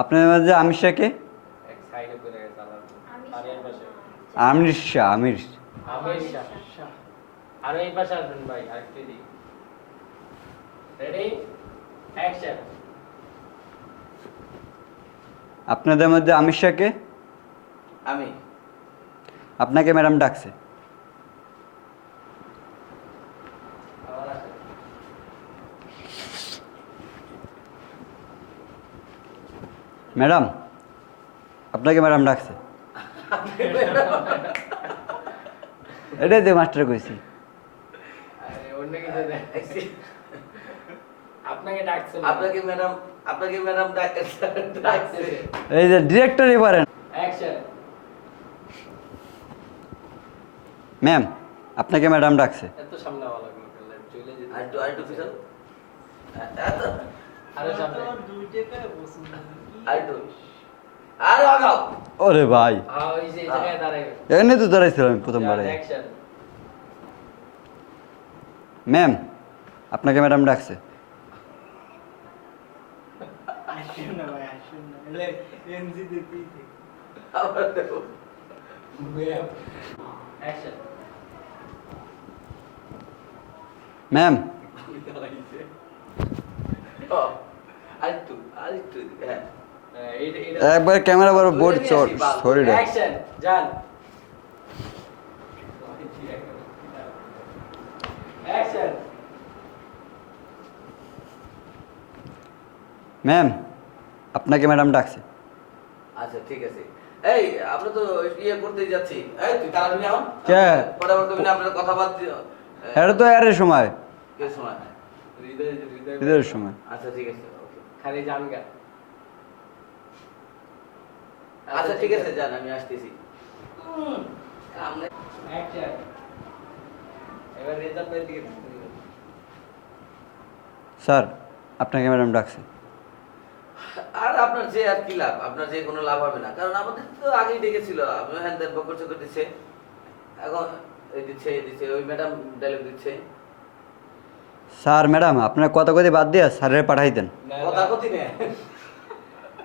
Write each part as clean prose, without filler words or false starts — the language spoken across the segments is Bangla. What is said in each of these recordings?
আপনাদের মধ্যে আমির শাহ কে? এক সাইডে করে গেছে আলাদা। আর এই পাশে আমির শাহ, আমির। আমির শাহ। আর এই পাশে আসবেন ভাই, আরেকটু দিই। Ready, action. আপনাদের মধ্যে আমির শাহ কে? আমি। আপনাকে ম্যাডাম ডাকছে। আবার আসেন। ম্যাডাম, আপনাকে ম্যাডাম ডাকছে। এটাই তো মাস্টার কইছি। আরে অন্য কিছু দেখছি। আপনাকে ডাকছে না। আপনাকে ম্যাডাম ডাকছে। এই যে ডিরেক্টরই পারেন। অ্যাকশন। ম্যাম, আপনাকে ম্যাডাম ডাকছে। এত সামনে আওয়া লাগলো কেন? চলে যেতে। আরেকটু পিছন। আরে সামনে। আরেকটু। আরে আগাও। ওরে ভাই, হ্যাঁ, ওই যে এই জায়গায় দাঁড়াইবে। এখানে তো দাঁড়াইছিলাম আমি প্রথমবারে। অ্যাকশন। ম্যাম, আপনাকে ম্যাডাম ডাকছে। আবার দেখো। অ্যাকশন। ম্যাম, ও, আরেকটু। হ্যাঁ। এইটা একবার ক্যামেরা বড় বোর্ড চট সরি রে। অ্যাকশন, যান। অ্যাকশন। ম্যাম, আপনাকে ম্যাডাম ডাকছে। আচ্ছা ঠিক আছে। এই আমরা তো ইয়ে করতেই যাচ্ছি। এই তুই তাড়াতাড়ি আও। কে? পরবর্তী দিনে আপনার কথা বাদ এটা তো এর সময়, কে সময়? হৃদয়। ঈদের সময়। আচ্ছা ঠিক আছে। ওকে। খালি যান গা। আচ্ছা ঠিক আছে, যান, আমি আসতেছি। আমরা অ্যাকশন। এবার রেজাল্ট পেয়ে দিকে। স্যার, আপনাকে ম্যাডাম ডাকছে। আর আপনার যে আর কি লাভ? আপনার যে কোনো লাভ হবে না, কারণ আমাদের তো আগেই ডেকেছিল। আপনি হ্যান দেন বকর চকর দিচ্ছে, এখন এই দিচ্ছে ওই ম্যাডাম ডায়লগ দিচ্ছে। স্যার ম্যাডাম, আপনার কথা কথা বাদ দিয়ে স্যারের পাঠাই দেন। কথা কথি নেই।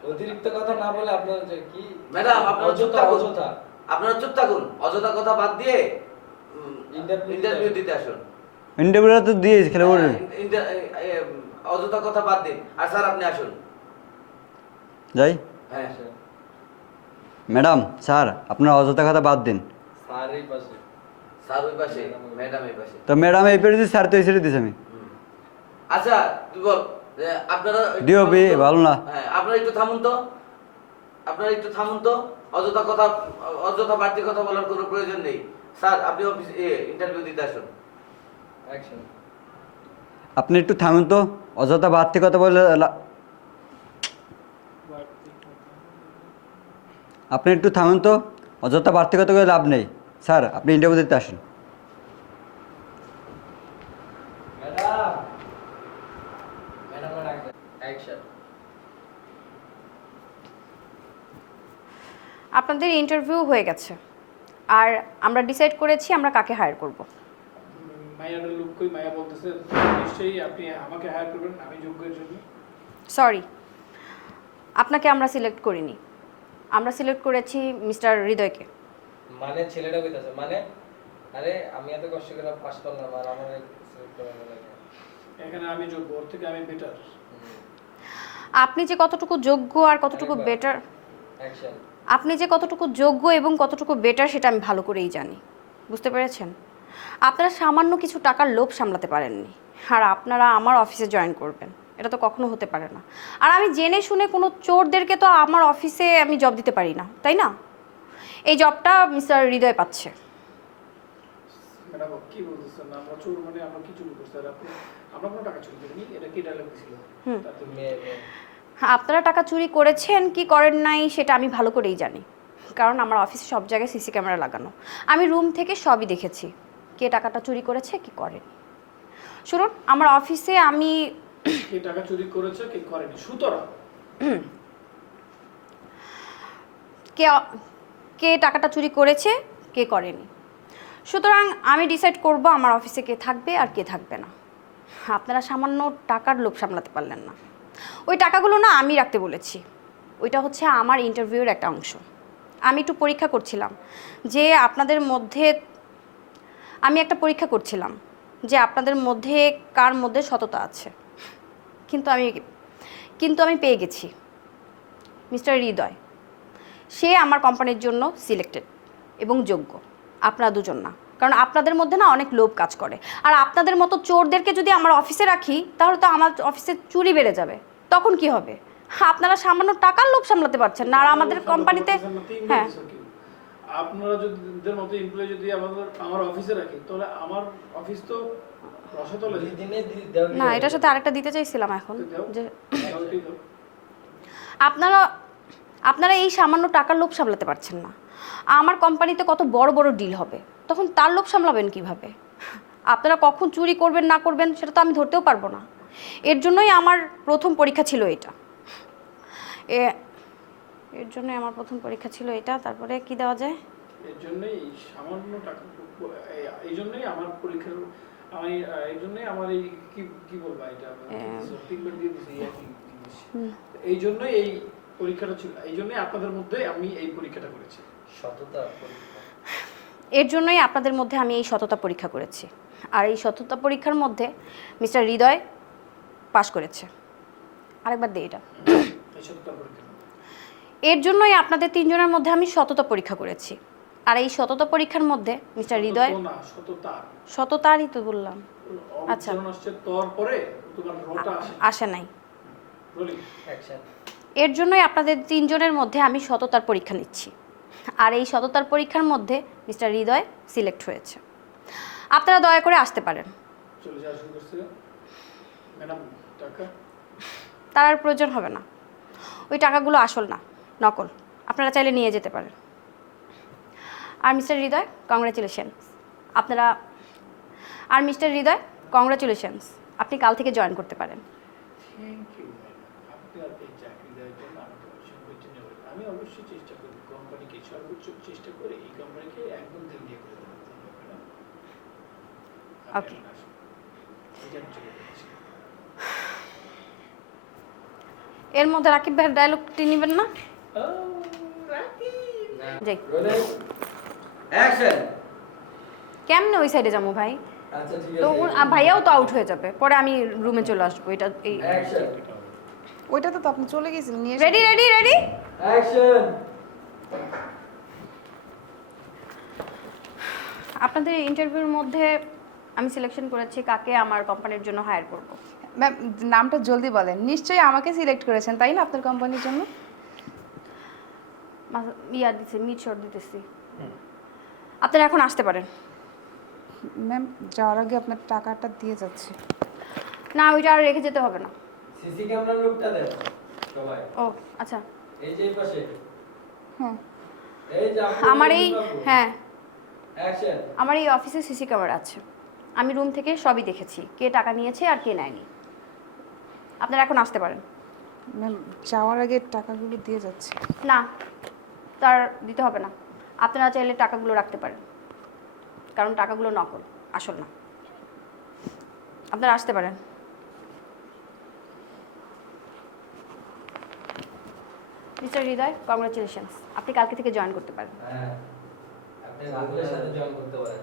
অতিরিক্ত কথা না বলে আপনার যে কি ম্যাডাম আপনারা চুপ অযথা থাকুন। অযথা আপনারা চুপ থাকুন, অযথা কথা বাদ দিয়ে ইন্টারভিউ ইন্টারভিউ দিতে আসুন। ইন্টারভিউটা তো দিয়েছি, খেলে বলুন। অযথা কথা বাদ দিন। আর স্যার আপনি আসুন। যাই। হ্যাঁ। ম্যাডাম, স্যার আপনার অযথা কথা বাদ দিন। স্যারই পাশে। স্যার ওই পাশে, ম্যাডাম এই পাশে। তো ম্যাডাম এই পেরেছি, স্যার তো এই ছেড়ে দিয়েছি আমি। আচ্ছা তুই বল যে আপনারা একটু ডিওপি থামুন তো। ভালো না। হ্যাঁ, আপনারা একটু থামুন তো। অযথা বাড়তি কথা বলার কোনো প্রয়োজন নেই। স্যার আপনি অফিস ইন্টারভিউ দিতে আসুন। অ্যাকশন। আপনি একটু থামুন তো, অযথা বাড়তি কথা বলে আপনি একটু থামুন তো, অযথা বাড়তি কথা বলে লাভ নেই। স্যার, আপনি ইন্টারভিউ দিতে আসুন। ম্যাডাম ডাকবেন। অ্যাকশন। আপনাদের ইন্টারভিউ হয়ে গেছে, আর আমরা ডিসাইড করেছি আমরা কাকে হায়ার করব। মায়ার লোক কই? মায়া বলতেছে নিশ্চয়ই আপনি আমাকে হায়ার করবেন, আমি যোগ্যের জন্য। সরি, আপনাকে আমরা সিলেক্ট করিনি। আমরা সিলেক্ট করেছি মিস্টার হৃদয়কে। মানে ছেলেটা কইতাছে মানে আরে আমি এত কষ্ট করে পাস করলাম আর আমার সিলেক্ট করা হলো না। এখানে আমি যোগ্য, ওর থেকে আমি বেটার। আপনি যে কতটুকু যোগ্য আর কতটুকু বেটার, অ্যাকশন। আপনি যে কতটুকু যোগ্য এবং কতটুকু বেটার সেটা আমি ভালো করেই জানি। বুঝতে পেরেছেন? আপনারা সামান্য কিছু টাকার লোভ সামলাতে পারেননি, আর আপনারা আমার অফিসে জয়েন করবেন, এটা তো কখনো হতে পারে না। আর আমি জেনে শুনে কোনো চোরদেরকে তো আমার অফিসে আমি জব দিতে পারি না, তাই না? এই জবটা মিস্টার হৃদয় পাচ্ছে। ম্যাডাম কি বলতেছেন? আমরা চোর মানে আমরা কি চুরি করছি? আর আপনি আমরা কোনো টাকা চুরি করিনি। এটা কি ডায়লগ ছিল? তাতে মেয়ে আপনারা টাকা চুরি করেছেন কি করেন নাই সেটা আমি ভালো করেই জানি, কারণ আমার অফিসে সব জায়গায় সিসি ক্যামেরা লাগানো। আমি রুম থেকে সবই দেখেছি, কে টাকাটা চুরি করেছে কি করেনি। শুনুন, আমার অফিসে আমি কে টাকা চুরি করেছে কে করেনি, সুতরাং কে কে টাকাটা চুরি করেছে কে করেনি, সুতরাং আমি ডিসাইড করব আমার অফিসে কে থাকবে আর কে থাকবে না। আপনারা সামান্য টাকার লোভ সামলাতে পারলেন না। ওই টাকাগুলো না আমি রাখতে বলেছি, ওইটা হচ্ছে আমার ইন্টারভিউর একটা অংশ। আমি একটু পরীক্ষা করছিলাম যে আপনাদের মধ্যে আপনাদের মধ্যে কার মধ্যে সততা আছে। কিন্তু আমি পেয়ে গেছি মিস্টার হৃদয়। সে আমার কোম্পানির জন্য সিলেক্টেড এবং যোগ্য, আপনারা দুজন না। কারণ আপনাদের মধ্যে না অনেক লোভ কাজ করে, আর আপনাদের মতো চোরদেরকে যদি আমার অফিসে রাখি তাহলে তো আমার অফিসে চুরি বেড়ে যাবে। তখন কি হবে? আপনারা সামান্য টাকার লোভ সামলাতে পারছেন না, আর আমাদের কোম্পানিতে হ্যাঁ আপনারা যদি এদের মতো এমপ্লয়ি যদি আমার অফিসে রাখি তাহলে আমার অফিস তো রসাতলে যায়। দিনে দাও না, এটার সাথে আরেকটা দিতে চাইছিলাম এখন দাও। যে কালকেই দাও। আপনারা এই সামান্য টাকার লোভ সামলাতে পারছেন না। আমার কোম্পানিতে কত বড় বড় ডিল হবে, তখন তার লোভ সামলাবেন কিভাবে? আপনারা কখন চুরি করবেন না করবেন সেটা তো আমি ধরতেও পারবো না। এর জন্যই আমার প্রথম পরীক্ষা ছিল এটা। তারপরে কি দেওয়া যায়? এর জন্যই সামান্য টাকা, এই জন্যই আমার পরীক্ষার আমি এই জন্যই আমার এই কি বলবো এটা সার্টিফিকেট দিয়ে দিছি এই জন্যই এই পরীক্ষাটা ছিল, এই জন্যই আপনাদের মধ্যে আমি এই পরীক্ষাটা করেছি। সততা পরীক্ষা। এর জন্যই আপনাদের মধ্যে আমি এই সততা পরীক্ষা করেছি, আর এই সততা পরীক্ষার মধ্যে মিস্টার হৃদয় পাশ করেছে। আরেকবার দিই এটা। এই সততার পরীক্ষা এর জন্যই আপনাদের তিনজনের মধ্যে আমি সততা পরীক্ষা করেছি, আর এই সততা পরীক্ষার মধ্যে মিস্টার হৃদয় না সততা সততারই তো বললাম। আচ্ছা। আসছে তোর পরে তোমার রোটা আসে নাই। Rolling action. এর জন্যই আপনাদের তিনজনের মধ্যে আমি সততার পরীক্ষা নিচ্ছি, আর এই সততার পরীক্ষার মধ্যে মিস্টার হৃদয় সিলেক্ট হয়েছে। আপনারা দয়া করে আসতে পারেন। চলে যাওয়া শুরু করছে ম্যাডাম টাকা তার আর প্রয়োজন হবে না। ওই টাকাগুলো আসল না, নকল। আপনারা চাইলে নিয়ে যেতে পারেন। আর মিস্টার হৃদয় কংগ্রাচুলেশনস, আপনি কাল থেকে জয়েন করতে পারেন। থ্যাংক ইউ আপনি আর এই চাকরি দেওয়ার জন্য আমাকে অসংখ্য ধন্যবাদ। আমি অবশ্যই চেষ্টা করব কোম্পানিকে সর্বোচ্চ চেষ্টা করে এই কোম্পানিকে একদম দিয়ে করে দেবো। ওকে। এর মধ্যে রাকিব ভাইয়ের ডায়লগটি নেবেন না? যাই। অ্যাকশন। কেমনে ওই সাইডে যাবো ভাই? আচ্ছা ঠিক তো আছে। ভাইয়াও তো আউট হয়ে যাবে, পরে আমি রুমে চলে আসবো। এটা এই অ্যাকশন। ওইটাতে তো আপনি চলে গেছিলেন নিয়ে রেডি রেডি রেডি। অ্যাকশন। আপনাদের ইন্টারভিউর মধ্যে আমি সিলেকশন করেছি কাকে আমার কোম্পানির জন্য হায়ার করব। ম্যাম নামটা জলদি বলেন। নিশ্চয়ই আমাকে সিলেক্ট করেছেন তাই না আপনার কোম্পানির জন্য? মিট শট দিতেছি। আপনারা এখন আসতে পারেন। ম্যাম যাওয়ার আগে আপনার টাকাটা দিয়ে যাচ্ছি। না, ওইটা আর রেখে যেতে হবে না। সিসি ক্যামেরার লোকটা দেন সবাই। ও আচ্ছা। এই যে এই পাশে। হ্যাঁ এই যে আপনি আমার এই হ্যাঁ অ্যাকশন। আমার এই অফিসে সিসি ক্যামেরা আছে। আমি রুম থেকে সবই দেখেছি, কে টাকা নিয়েছে আর কে নেয়নি। আপনারা এখন আসতে পারেন। ম্যাম যাওয়ার আগে টাকাগুলো দিয়ে যাচ্ছি। না, তার দিতে হবে না। আপনারা চাইলে টাকাগুলো রাখতে পারেন, কারণ টাকাগুলো নকল, আসল না। আপনারা আসতে পারেন। মিস্টার হৃদয়, কংগ্রাচুলেশনস, আপনি কালকে থেকে জয়েন করতে পারেন। হ্যাঁ। আপনি রাহুলের সাথে জয়েন করতে পারেন।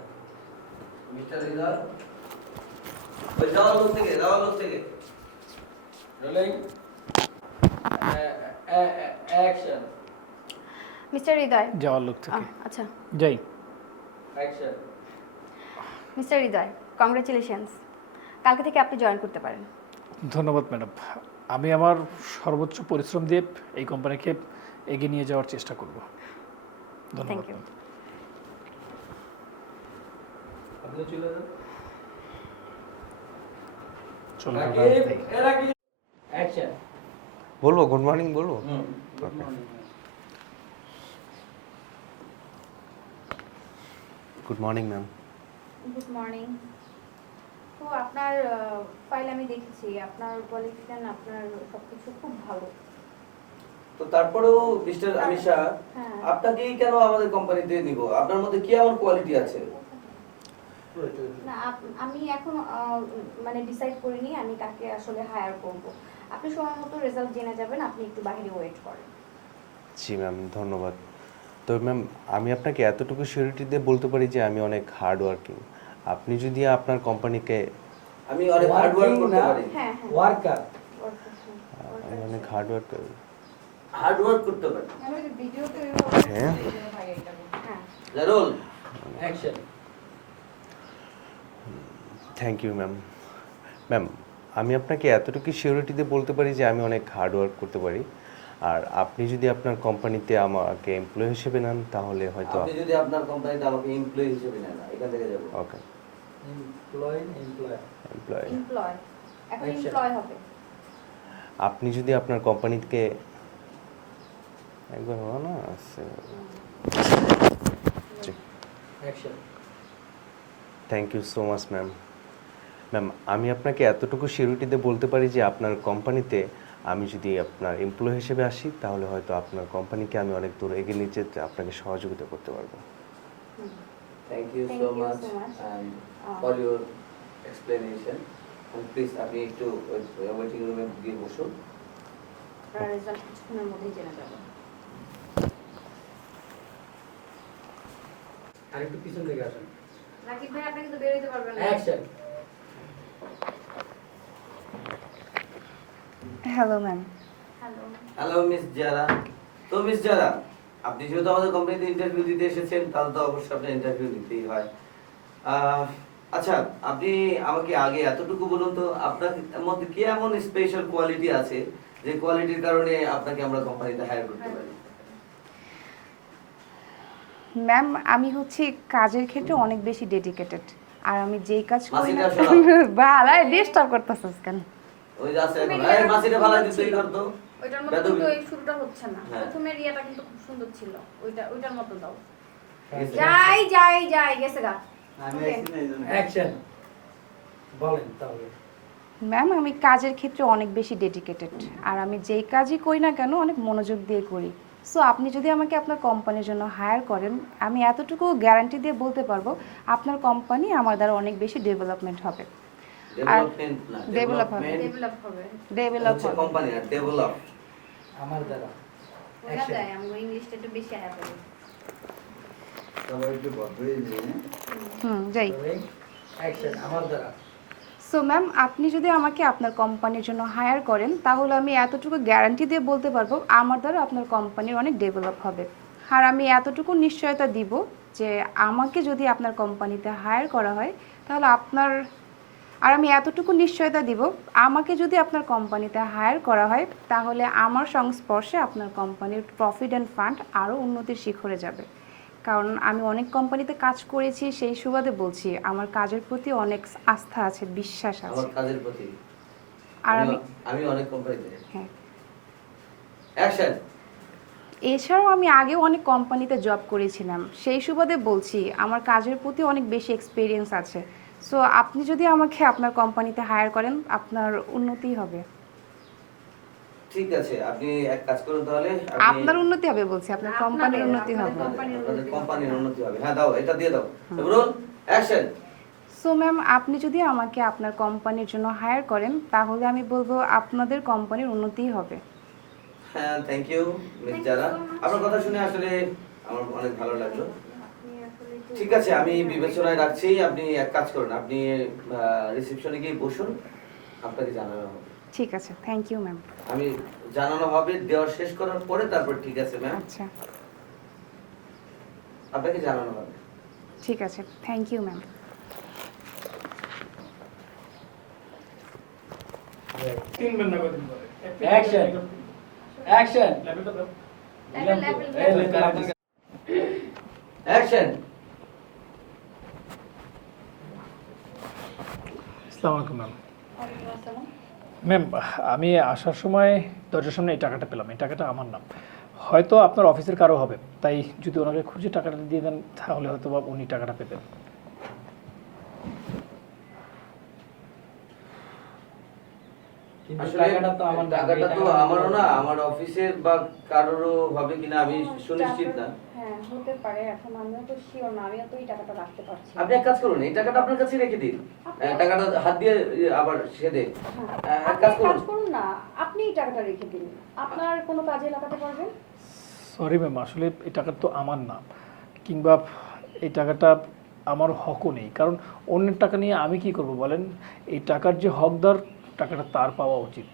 মিস্টার হৃদয় ওই যাওয়ার লোক থেকে রোলিং। অ্যাকশন। মিস্টার হৃদয় যাওয়ার লোক থেকে আচ্ছা যাই। অ্যাকশন। মিস্টার হৃদয়, কংগ্রাচুলেশনস, কালকে থেকে আপনি জয়েন করতে পারেন। ধন্যবাদ ম্যাডাম। আমি আমার সর্বোচ্চ পরিশ্রম দিয়ে এই কোম্পানিকে এগিয়ে নিয়ে যাওয়ার চেষ্টা করব। ধন্যবাদ। Thank you. আপনি চলে যান। চলো রাকিব অ্যাকশন। বলবো গুড মর্নিং বলবো good morning ma'am. Good morning. তো আপনার ফাইল আমি দেখেছি, আপনার কোয়ালিফিকেশন, আপনার সবকিছু খুব ভালো। তো তারপরেও মিস্টার আমিশা হ্যাঁ। আপনাকেই কেন আমাদের কোম্পানিতে নিব? আপনার মধ্যে কি এমন কোয়ালিটি আছে? না, আমি এখন মানে ডিসাইড করিনি আমি কাকে আসলে হায়ার করব। আপনি সময় মতো রেজাল্ট জেনে যাবেন, আপনি একটু বাইরে ওয়েট করেন। জি ম্যাম, ধন্যবাদ। তো ম্যাম, আমি আপনাকে এতটুকু সিউরিটি দিয়ে বলতে পারি যে আমি অনেক হার্ড ওয়ার্কিং। আপনি যদি আপনার কোম্পানিকে আমি অনেক হার্ড ওয়ার্ক করতে পারি। হ্যাঁ ওয়ার্কার আমি অনেক হার্ড ওয়ার্ক করি। হার্ড ওয়ার্ক করতে পারি। ভিডিওতে হ্যাঁ হ্যাঁ জারুল, action. Thank you ma'am. Ma'am, আমি আপনাকে এতটুকু সিউরিটি দিয়ে বলতে পারি যে আমি অনেক হার্ড ওয়ার্ক করতে পারি। আর আপনি যদি আপনার কোম্পানিতে আমাকে এমপ্লয়ি হিসেবে নেন তাহলে হয়তো আপনি যদি আপনার কোম্পানিতে আমাকে এমপ্লয়ি হিসেবে নেন, এখান থেকে যাব। ওকে। এমপ্লয় এমপ্লয় এমপ্লয় এখন Action. এমপ্লয় হবে। আপনি যদি আপনার কোম্পানিকে একবার হলো না action. Thank you so much ma'am. Ma'am, আমি আপনাকে এতটুকু সিউরিটিতে বলতে পারি যে আপনার কোম্পানিতে আমি যদি আপনার এমপ্লয়ি হিসেবে আসি তাহলে হয়তো আপনার কোম্পানিকে আমি অনেক দূর এগিয়ে নিয়ে যেতে আপনাকে সহযোগিতা করতে পারবো। Thank you Thank so you much so much. For your explanation. Please আপনি একটু ওয়েটিং রুমে গিয়ে বসুন। রেজাল্ট কিছুক্ষণের মধ্যেই জেনে যাবো। আরেকটু পিছন থেকে আসেন। রাকিব ভাই আপনি কিন্তু বের হইতে পারবেন না। Action. Hello ma'am. Hello hello miss Zara. তো মিস জারা, আপনি যেহেতু আমাদের কোম্পানিতে ইন্টারভিউ দিতে এসেছেন তাহলে তো অবশ্যই আপনার ইন্টারভিউ দিতেই হয়। আচ্ছা, আপনি আমাকে আগে এতটুকু বলুন তো, আপনার মধ্যে কি এমন স্পেশাল কোয়ালিটি আছে যে কোয়ালিটির কারণে আপনাকে আমরা কোম্পানিতে হায়ার করতে পারি? ম্যাম, আমি হচ্ছে কাজের ক্ষেত্রে অনেক বেশি ডেডিকেটেড। আর আমি যেই কাজ করি না মাসিটা শোনাও। বালাই ডিস্টার্ব করতেছিস কেন? ওই যে আছে এখন, এই মাসিটা ফালাই দিতে এই করতো। ওইটার মতো বেদবি। কিন্তু এই শুরুটা হচ্ছে না। হ্যাঁ। প্রথমের ইয়েটা কিন্তু খুব সুন্দর ছিল। ওইটার মতো দাও। গেছে। যাই গেছে গা। আমি Okay. আসছি না এই জন্য। অ্যাকশন। বলেন তাহলে। ম্যাম, আমি কাজের ক্ষেত্রে অনেক বেশি ডেডিকেটেড। আর আমি যেই কাজই করি না কেন অনেক মনোযোগ দিয়ে করি। সো আপনি যদি আমাকে আপনার কোম্পানির জন্য হায়ার করেন, আমি এতটুকু গ্যারান্টি দিয়ে বলতে পারবো আপনার কোম্পানি আমার দ্বারা অনেক বেশি ডেভেলপমেন্ট হবে। ডেভেলপমেন্ট না, ডেভেলপ হবে। ডেভেলপমেন্ট ডেভেলপ হবে। ডেভেলপ হচ্ছে হবে। কোম্পানি আর ডেভেলপ। আমার দ্বারা। বোঝা Action. যায় আমি ইংলিশটা একটু বেশি আয়া করি। সবাই একটু বদলে নিয়ে যাই। অ্যাকশন। আমার দ্বারা। সো ম্যাম, আপনি যদি আমাকে আপনার কোম্পানির জন্য হায়ার করেন তাহলে আমি এতটুকু গ্যারান্টি দিয়ে বলতে পারবো আমার দ্বারা আপনার কোম্পানির অনেক ডেভেলপ হবে। আর আমি এতটুকু নিশ্চয়তা দিব যে আমাকে যদি আপনার কোম্পানিতে হায়ার করা হয় তাহলে আমি এতটুকু নিশ্চয়তা দিব আমাকে যদি আপনার কোম্পানিতে হায়ার করা হয় তাহলে আমার সংস্পর্শে আপনার কোম্পানির প্রফিট অ্যান্ড ফান্ড আরও উন্নতির শিখরে যাবে। কারণ আমি অনেক কোম্পানিতে কাজ করেছি, সেই সুবাদে বলছি আমার কাজের প্রতি অনেক আস্থা আছে, বিশ্বাস আমার আছে। কাজের প্রতি। আর আমি অনেক কোম্পানিতে। হ্যাঁ, অ্যাকশন। এছাড়াও আমি আগেও অনেক কোম্পানিতে জব করেছিলাম, সেই সুবাদে বলছি আমার কাজের প্রতি অনেক বেশি এক্সপিরিয়েন্স আছে। সো আপনি যদি আমাকে আপনার কোম্পানিতে হায়ার করেন আপনার উন্নতি হবে। ঠিক আছে, আপনি এক কাজ করুন তাহলে। আপনার উন্নতি হবে বলছি, আপনার কোম্পানির উন্নতি হবে। আপনাদের কোম্পানির উন্নতি হবে। হ্যাঁ দাও, এটা দিয়ে দাও। বলুন অ্যাকশন। সো ম্যাম, আপনি যদি আমাকে আপনার কোম্পানির জন্য হায়ার করেন তাহলে আমি বলবো আপনাদের কোম্পানির উন্নতিই হবে। হ্যাঁ, থ্যাংক ইউ মিস জারা। আপনার কথা শুনে আসলে আমার অনেক ভালো লাগলো। ঠিক আছে, আমি বিবেচনায় রাখছি। আপনি এক কাজ করুন, আপনি রিসেপশনে গিয়ে বসুন, আপনাকে জানানো হবে। ঠিক আছে, থ্যাংক ইউ ম্যাম। আমি জানানো হবে দেওয়া শেষ করার পরে, তারপর ঠিক আছে ম্যাম, আচ্ছা, আপনাকে জানানো হবে। ঠিক আছে, থ্যাংক ইউ ম্যাম। তিনবার না কদিন পরে Action. অ্যাকশন। লেভেলটা দাও। অ্যাকশন। আসসালামু আলাইকুম ম্যাম। ম্যাম, আমি আসার সময় দরজার সামনে এই টাকাটা পেলাম। এই টাকাটা আমার নাম, হয়তো আপনার অফিসের কারো হবে, তাই যদি ওনাকে খুঁজে টাকাটা দিয়ে দেন তাহলে হয়তো বা উনি টাকাটা পেতেন। আসলে টাকাটা তো আমারও না, আমার অফিসের বা কারোরও হবে কিনা আমি সুনিশ্চিত না। হ্যাঁ হতে পারে, এখন আমিও তো শিওর না, আমিও তো এই টাকাটা রাখতে পারছি না। আপনি এক কাজ করুন, এই টাকাটা আপনার কাছে রেখে দিন। টাকাটা হাত দিয়ে আবার সেদে এক আপনি কাজ এক করুন। কাজ করুন না, আপনি এই টাকাটা রেখে দিন, আপনার কোনো কাজে লাগাতে পারবেন। সো সরি ম্যাম, আসলে এই টাকা তো আমার না, কিংবা এই টাকাটা আমার হকও নেই, কারণ অন্যের টাকা নিয়ে আমি কি করব বলেন? এই টাকার যে হকদার, টাকাটা তার পাওয়া উচিত।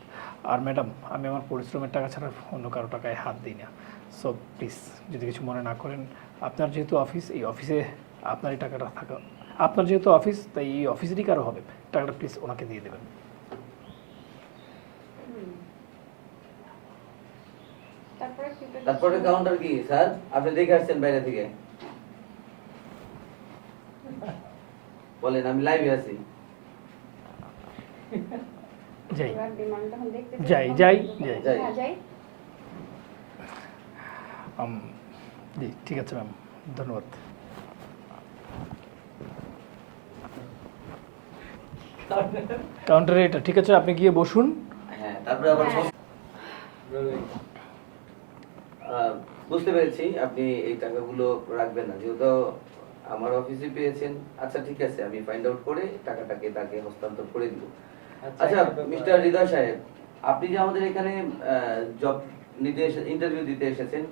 আর ম্যাডাম, আমি আমার পরিশ্রমের টাকা ছাড়া অন্য কারো টাকায় হাত দিই না। সো প্লিজ, যদি কিছু মনে না করেন, আপনার যেহেতু অফিস, এই অফিসে আপনারই টাকাটা থাকা, আপনার যেহেতু অফিস, তাই এই অফিসেরই কারো হবে, টাকাটা প্লিজ ওনাকে দিয়ে দেবেন। তারপরে কাউন্টার কি স্যার? আপনি দেখে আসছেন বাইরে থেকে? বলেন, আমি লাইভে আছি। যাই ডিমান্ডটা এখন দেখতে যাই যাই যাই যাই। হ্যাঁ যাই। জি ঠিক আছে ম্যাম, ধন্যবাদ। কাউন্টারে এটা ঠিক আছে, আপনি গিয়ে বসুন। হ্যাঁ, তারপরে আবার বুঝতে পেরেছি আপনি এই টাকাগুলো রাখবেন না, যেহেতু আমার অফিসে পেয়েছেন। আচ্ছা ঠিক আছে, আমি ফাইন্ড আউট করে টাকাটাকে তাকে হস্তান্তর করে দিব। আচ্ছা মিস্টার হৃদয় সাহেব, আপনি যে আমাদের এখানে জব নিতে ইন্টারভিউ দিতে এসেছেন,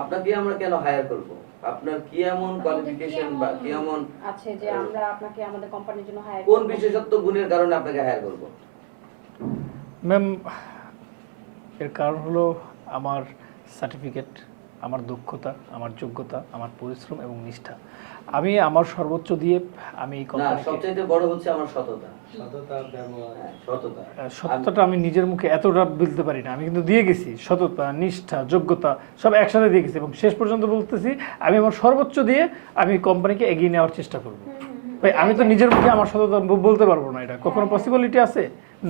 আপনাকে আমরা কেন হায়ার করব? আপনার কি এমন কোয়ালিফিকেশন বা কি এমন আছে যে আমরা আপনাকে আমাদের কোম্পানির জন্য হায়ার কোন বিশেষত্ব গুণের কারণে আপনাকে হায়ার করব? ম্যাম, এর কারণ হলো আমার সার্টিফিকেট, আমার দক্ষতা, আমার যোগ্যতা, আমার পরিশ্রম এবং নিষ্ঠা। আমি আমার সর্বোচ্চ দিয়ে আমি এই না, কোম্পানিকে, সবচেয়ে বড় হচ্ছে আমার সততা। সততা, ব্যবহার। হ্যাঁ, সততা। সততাটা আমি নিজের মুখে এতটা বলতে পারি না, আমি কিন্তু দিয়ে গেছি সততা, নিষ্ঠা, যোগ্যতা সব একসাথে দিয়ে গেছি, এবং শেষ পর্যন্ত বলতেছি আমি আমার সর্বোচ্চ দিয়ে আমি কোম্পানিকে এগিয়ে নেওয়ার চেষ্টা করব। ভাই, আমি তো নিজের মুখে আমার সততা বলতে পারবো না, এটা কখনো পসিবিলিটি আছে?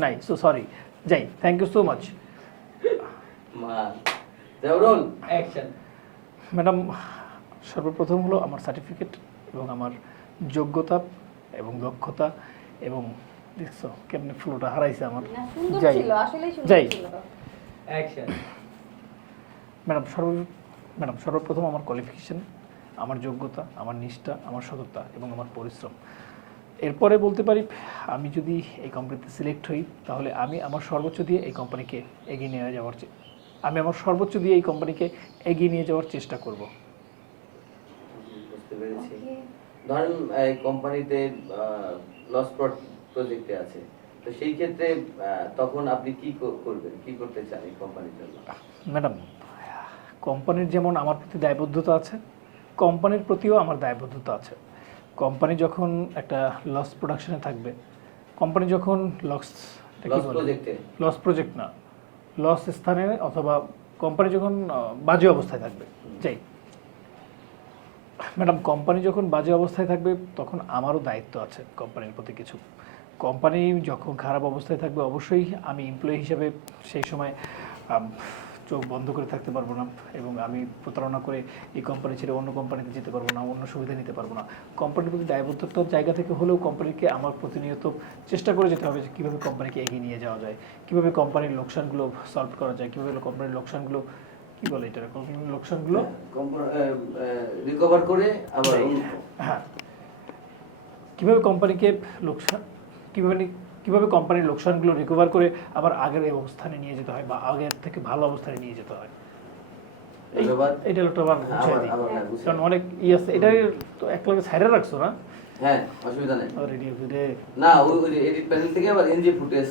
নাই। সো সরি, যাই। Thank you so much. মা, জাওরুল, অ্যাকশন। ম্যাডাম, সর্বপ্রথম হলো আমার সার্টিফিকেট এবং আমার যোগ্যতা এবং দক্ষতা, এবং দেখছো কেমনি ফ্লোটা হারাইছে আমার। না, সুন্দর যাই। ছিল, আসলেই সুন্দর যাই। ছিল। অ্যাকশন। ম্যাডাম, সর্বপ্রথম আমার কোয়ালিফিকেশন, আমার যোগ্যতা, আমার নিষ্ঠা, আমার সততা এবং আমার পরিশ্রম। এরপরে বলতে পারি, আমি যদি এই কোম্পানিতে সিলেক্ট হই, তাহলে আমি আমার সর্বোচ্চ দিয়ে এই কোম্পানিকে এগিয়ে নিয়ে যাওয়ার আমি আমার সর্বোচ্চ দিয়ে এই কোম্পানিকে এগিয়ে নিয়ে যাওয়ার চেষ্টা করব। বুঝতে পেরেছি। Okay. ধরেন এই কোম্পানিতে লস প্রজেক্টে আছে, তো সেই ক্ষেত্রে তখন আপনি কি করবেন, কি করতে চান এই কোম্পানির জন্য? ম্যাডাম, কোম্পানির যেমন আমার প্রতি দায়বদ্ধতা আছে, কোম্পানির প্রতিও আমার দায়বদ্ধতা আছে। কোম্পানি যখন একটা লস প্রোডাকশনে থাকবে, কোম্পানি যখন লস প্রজেক্টে? লস প্রজেক্ট না, লস স্থানে, অথবা কোম্পানি যখন বাজে অবস্থায় থাকবে। যাই ম্যাডাম, কোম্পানি যখন বাজে অবস্থায় থাকবে, তখন আমারও দায়িত্ব আছে কোম্পানির প্রতি কিছু। কোম্পানি যখন খারাপ অবস্থায় থাকবে, অবশ্যই আমি এমপ্লয়ি হিসেবে সেই সময় চোখ বন্ধ করে থাকতে পারবো না, এবং আমি প্রতারণা করে এই কোম্পানি ছেড়ে অন্য কোম্পানিতে যেতে পারবো না, অন্য সুবিধা নিতে পারবো না। কোম্পানির প্রতি দায়বদ্ধতার জায়গা থেকে হলেও কোম্পানিকে আমার প্রতিনিয়ত চেষ্টা করে যেতে হবে যে কীভাবে কোম্পানিকে এগিয়ে নিয়ে যাওয়া যায়, কীভাবে কোম্পানির লোকসানগুলো সলভ করা যায়, কীভাবে কোম্পানির লোকসানগুলো, কী বলে এটা, কোম্পানির লোকসানগুলো রিকভার করে আবার হ্যাঁ, কীভাবে কোম্পানিকে কীভাবে কোম্পানির লোকসানগুলো রিকভার করে আবার আগের এই অবস্থানে নিয়ে যেতে হয়, বা আগের থেকে ভালো অবস্থানে নিয়ে যেতে হয়। এটা একটা আবার বুঝাই দিই, কারণ অনেক আছে, এটা তো এক লগে সাইডে রাখছো না? হ্যাঁ, অসুবিধা নেই। রেডি রে না, ওই এডিট প্যানেল থেকে আবার এনজি ফুটেজ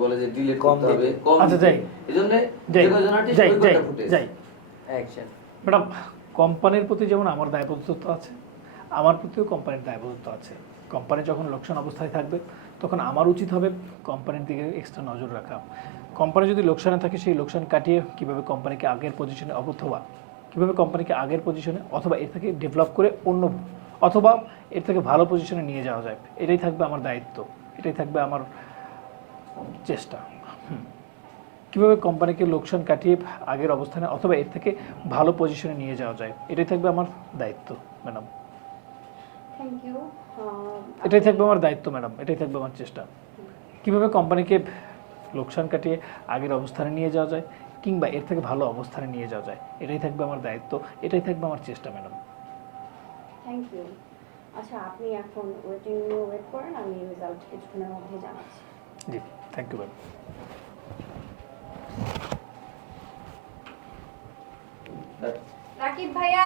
বলে যে ডিলিট করতে হবে, কম। আচ্ছা, যাই। এজন্য যাই যে কজন আর্টিস্ট যাই ওই যাই কটা ফুটেজ। যাই অ্যাকশন। ম্যাডাম, কোম্পানির প্রতি যেমন আমার দায়বদ্ধতা আছে, আমার প্রতিও কোম্পানির দায়বদ্ধতা আছে। কোম্পানি যখন লোকসান অবস্থায় থাকবে, তখন আমার উচিত হবে কোম্পানির দিকে এক্সট্রা নজর রাখা। কোম্পানি যদি লোকসানে থাকে, সেই লোকসান কাটিয়ে কীভাবে কোম্পানিকে আগের পজিশনে, অথবা এর থেকে ডেভেলপ করে অন্য, অথবা এর থেকে ভালো পজিশনে নিয়ে যাওয়া যায়। এটাই থাকবে আমার দায়িত্ব, এটাই থাকবে আমার চেষ্টা। কীভাবে কোম্পানিকে লোকসান কাটিয়ে আগের অবস্থানে অথবা এর থেকে ভালো পজিশনে নিয়ে যাওয়া যায়, এটাই থাকবে আমার দায়িত্ব ম্যাডাম। Thank you. এটাই থাকবে আমার দায়িত্ব ম্যাডাম, এটাই থাকবে আমার চেষ্টা। কীভাবে কোম্পানিকে লোকসান কাটিয়ে আগের অবস্থানে নিয়ে যাওয়া যায়, কিংবা এর থেকে ভালো অবস্থানে নিয়ে যাওয়া যায়, এটাই থাকবে আমার দায়িত্ব, এটাই থাকবে আমার চেষ্টা ম্যাডাম। Thank you. আচ্ছা, আপনি এখন ওয়েট করেন, আমি রেজাল্ট কিছুক্ষণের মধ্যে জানাচ্ছি। জি, থ্যাংক ইউ ম্যাম। হ্যাঁ। রাকিব ভাইয়া।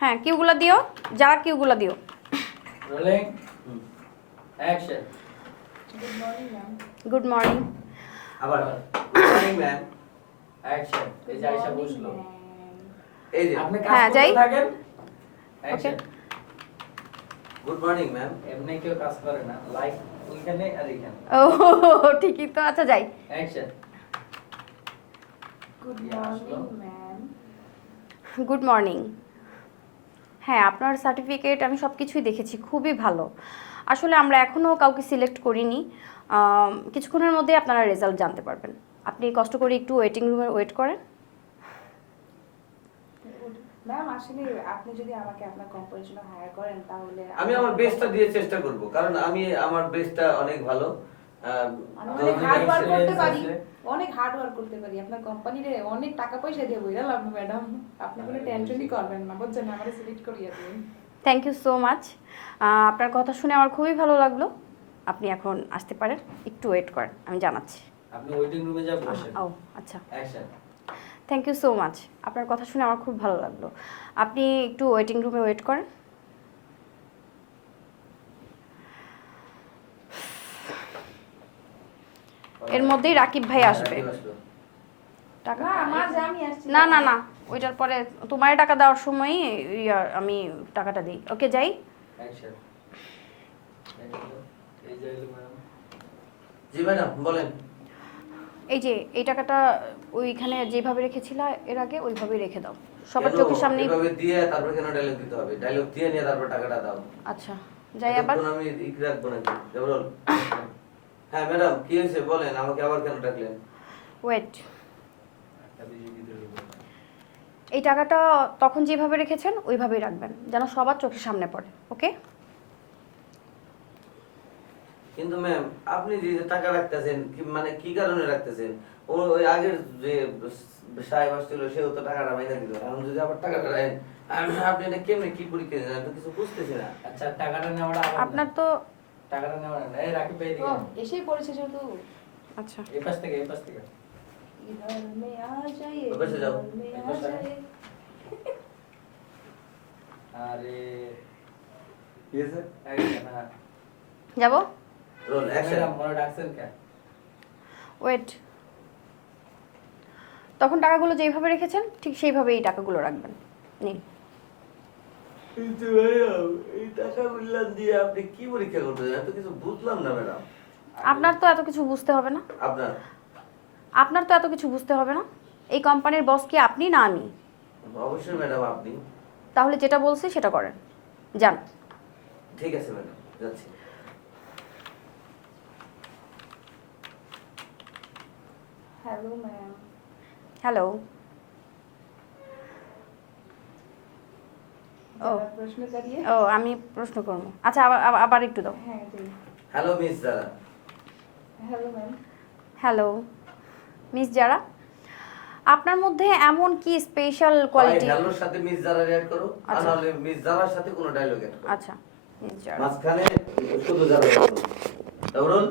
হ্যাঁ, কিউগুলো দিও, যারা কিউগুলো দিও। Rolling action. Good morning. আবার গুড মর্নিং ম্যাম। অ্যাকশন। এই যে আয়শা বসলো। এই যে আপনি হ্যাঁ, কাজ যাই। করতে থাকেন। অ্যাকশন। Good morning ma'am. এমনি কেউ কাজ করে না, লাইক ওইখানে আর এখানে। ও ঠিকই তো, আচ্ছা যাই। অ্যাকশন। গুড আসলো। Morning ma'am. Good morning. হ্যাঁ, আপনার সার্টিফিকেট আমি সব কিছুই দেখেছি, খুবই ভালো। আসলে আমরা এখনও কাউকে সিলেক্ট করিনি, কিছুক্ষণের মধ্যে আপনারা রেজাল্ট জানতে পারবেন। আপনি কষ্ট করে একটু ওয়েটিং রুমে ওয়েট করেন। ম্যাম আসলে আপনি যদি আমাকে আপনার কোম্পানির জন্য হায়ার করেন তাহলে আমি আমার বেস্টটা দিয়ে চেষ্টা করব, কারণ আমি আমার বেস্টটা অনেক ভালো। আমি তো অনেক হার্ড ওয়ার্ক করতে experience পারি, আছে। অনেক হার্ড ওয়ার্ক করতে পারি। আপনার কোম্পানিরে অনেক টাকা পয়সা দিয়ে বইরা লাভ ম্যাডাম। আপনি কোনো টেনশনই করবেন না, বুঝছেন? আমারে সিলেক্ট করিয়ে দিন। Thank you so much. আপনার কথা শুনে আমার খুবই ভালো লাগলো। আপনি এখন আসতে পারেন, একটু ওয়েট করেন, আমি জানাচ্ছি। আপনি ওয়েটিং রুমে যা বসেন। ও আচ্ছা, action. Thank you so much. আপনার কথা শুনে আমার খুব ভালো লাগলো। আপনি একটু ওয়েটিং রুমে ওয়েট করেন। এর মধ্যেই রাকিব ভাই আসবে। টাকা না মাঝে আমি আসছি। না না না, ওইটার পরে তোমার টাকা দেওয়ার সময়ই আমি টাকাটা দিই। ওকে যাই। অ্যাকশন। এই যে এলো ম্যাম। জি ম্যাডাম বলেন। এই যে এই টাকাটা ওইখানে যেভাবে রেখেছিলা এর আগে ওইভাবেই রেখে দাও, সবার কেন চোখের সামনে। এভাবে দিয়ে তারপর কেন ডায়লগ দিতে হবে? ডায়লগ দিয়ে নিয়ে তারপর টাকাটা দাও। আচ্ছা যাই আবার। তখন আমি ই রাখবো নাকি? জবরল। হ্যাঁ ম্যাডাম কি হয়েছে বলেন, আমাকে আবার কেন ডাকলেন? ওয়েট, একটা দিকে ভিতরে ঢুকো। এই টাকাটা তখন যেভাবে রেখেছেন ওইভাবেই রাখবেন, যেন সবার চোখের সামনে পড়ে। ওকে? কিন্তু ম্যাম আপনি যে যে টাকা রাখতেছেন মানে কি কারণে রাখতেছেন? ওই আগের যে সাহেব আসছিল সেও তো টাকাটা মাইনা দিল, এখন যদি আবার টাকাটা রাখেন আপনি এটা কেমনে কি পরীক্ষা দিলেন? আমি তো কিছু বুঝতেছি না। আচ্ছা টাকাটা নেওয়াটা আমার আপনার না। তো টাকাটা নেওয়াটা না। এই রাকিব ভাই ও দিকে। এসেই পড়েছে শুধু। আচ্ছা এই পাশ থেকে এই পাশ থেকে। ইধর মে আ যাইয়ে, ওই পাশে যাও। ইধর মে আ ওই পাশে। যাইয়ে। আরে কি হয়েছে? অ্যাকশন। হ্যাঁ যাব। Roll action. ম্যাডাম মনে ডাকছেন কেন? ওয়েট, তখন টাকাগুলো যেইভাবে রেখেছেন ঠিক সেইভাবেই এই টাকাগুলো রাখবেন। নিন। কিন্তু ম্যাডাম এই টাকা মিললাম দিয়ে আপনি কি পরীক্ষা করতেছেন? আমি তো কিছু বুঝলাম না ম্যাডাম। আপনার তো এত কিছু বুঝতে হবে না। আপনার আপনার তো এত কিছু বুঝতে হবে না। এই কোম্পানির বস কি আপনি না আমি? অবশ্যই ম্যাডাম আপনি। তাহলে যেটা বলছি সেটা করেন, যান। ঠিক আছে ম্যাডাম যাচ্ছি। Hello ma'am. হ্যালো। ও প্রশ্ন করিয়ে। ও আমি প্রশ্ন করবো। আচ্ছা আবার আবার একটু দাও। হ্যাঁ দিন। হ্যালো মিস যারা। Hello ma'am. হ্যালো মিস যারা, আপনার মধ্যে এমন কি স্পেশাল কোয়ালিটি? হ্যালোর সাথে মিস যারা অ্যাড করো, আর আচ্ছা। নাহলে মিস যারার সাথে কোনো ডায়লগ অ্যাড করো। আচ্ছা মিস যারা। মাঝখানে শুধু যারা করো। জবরল।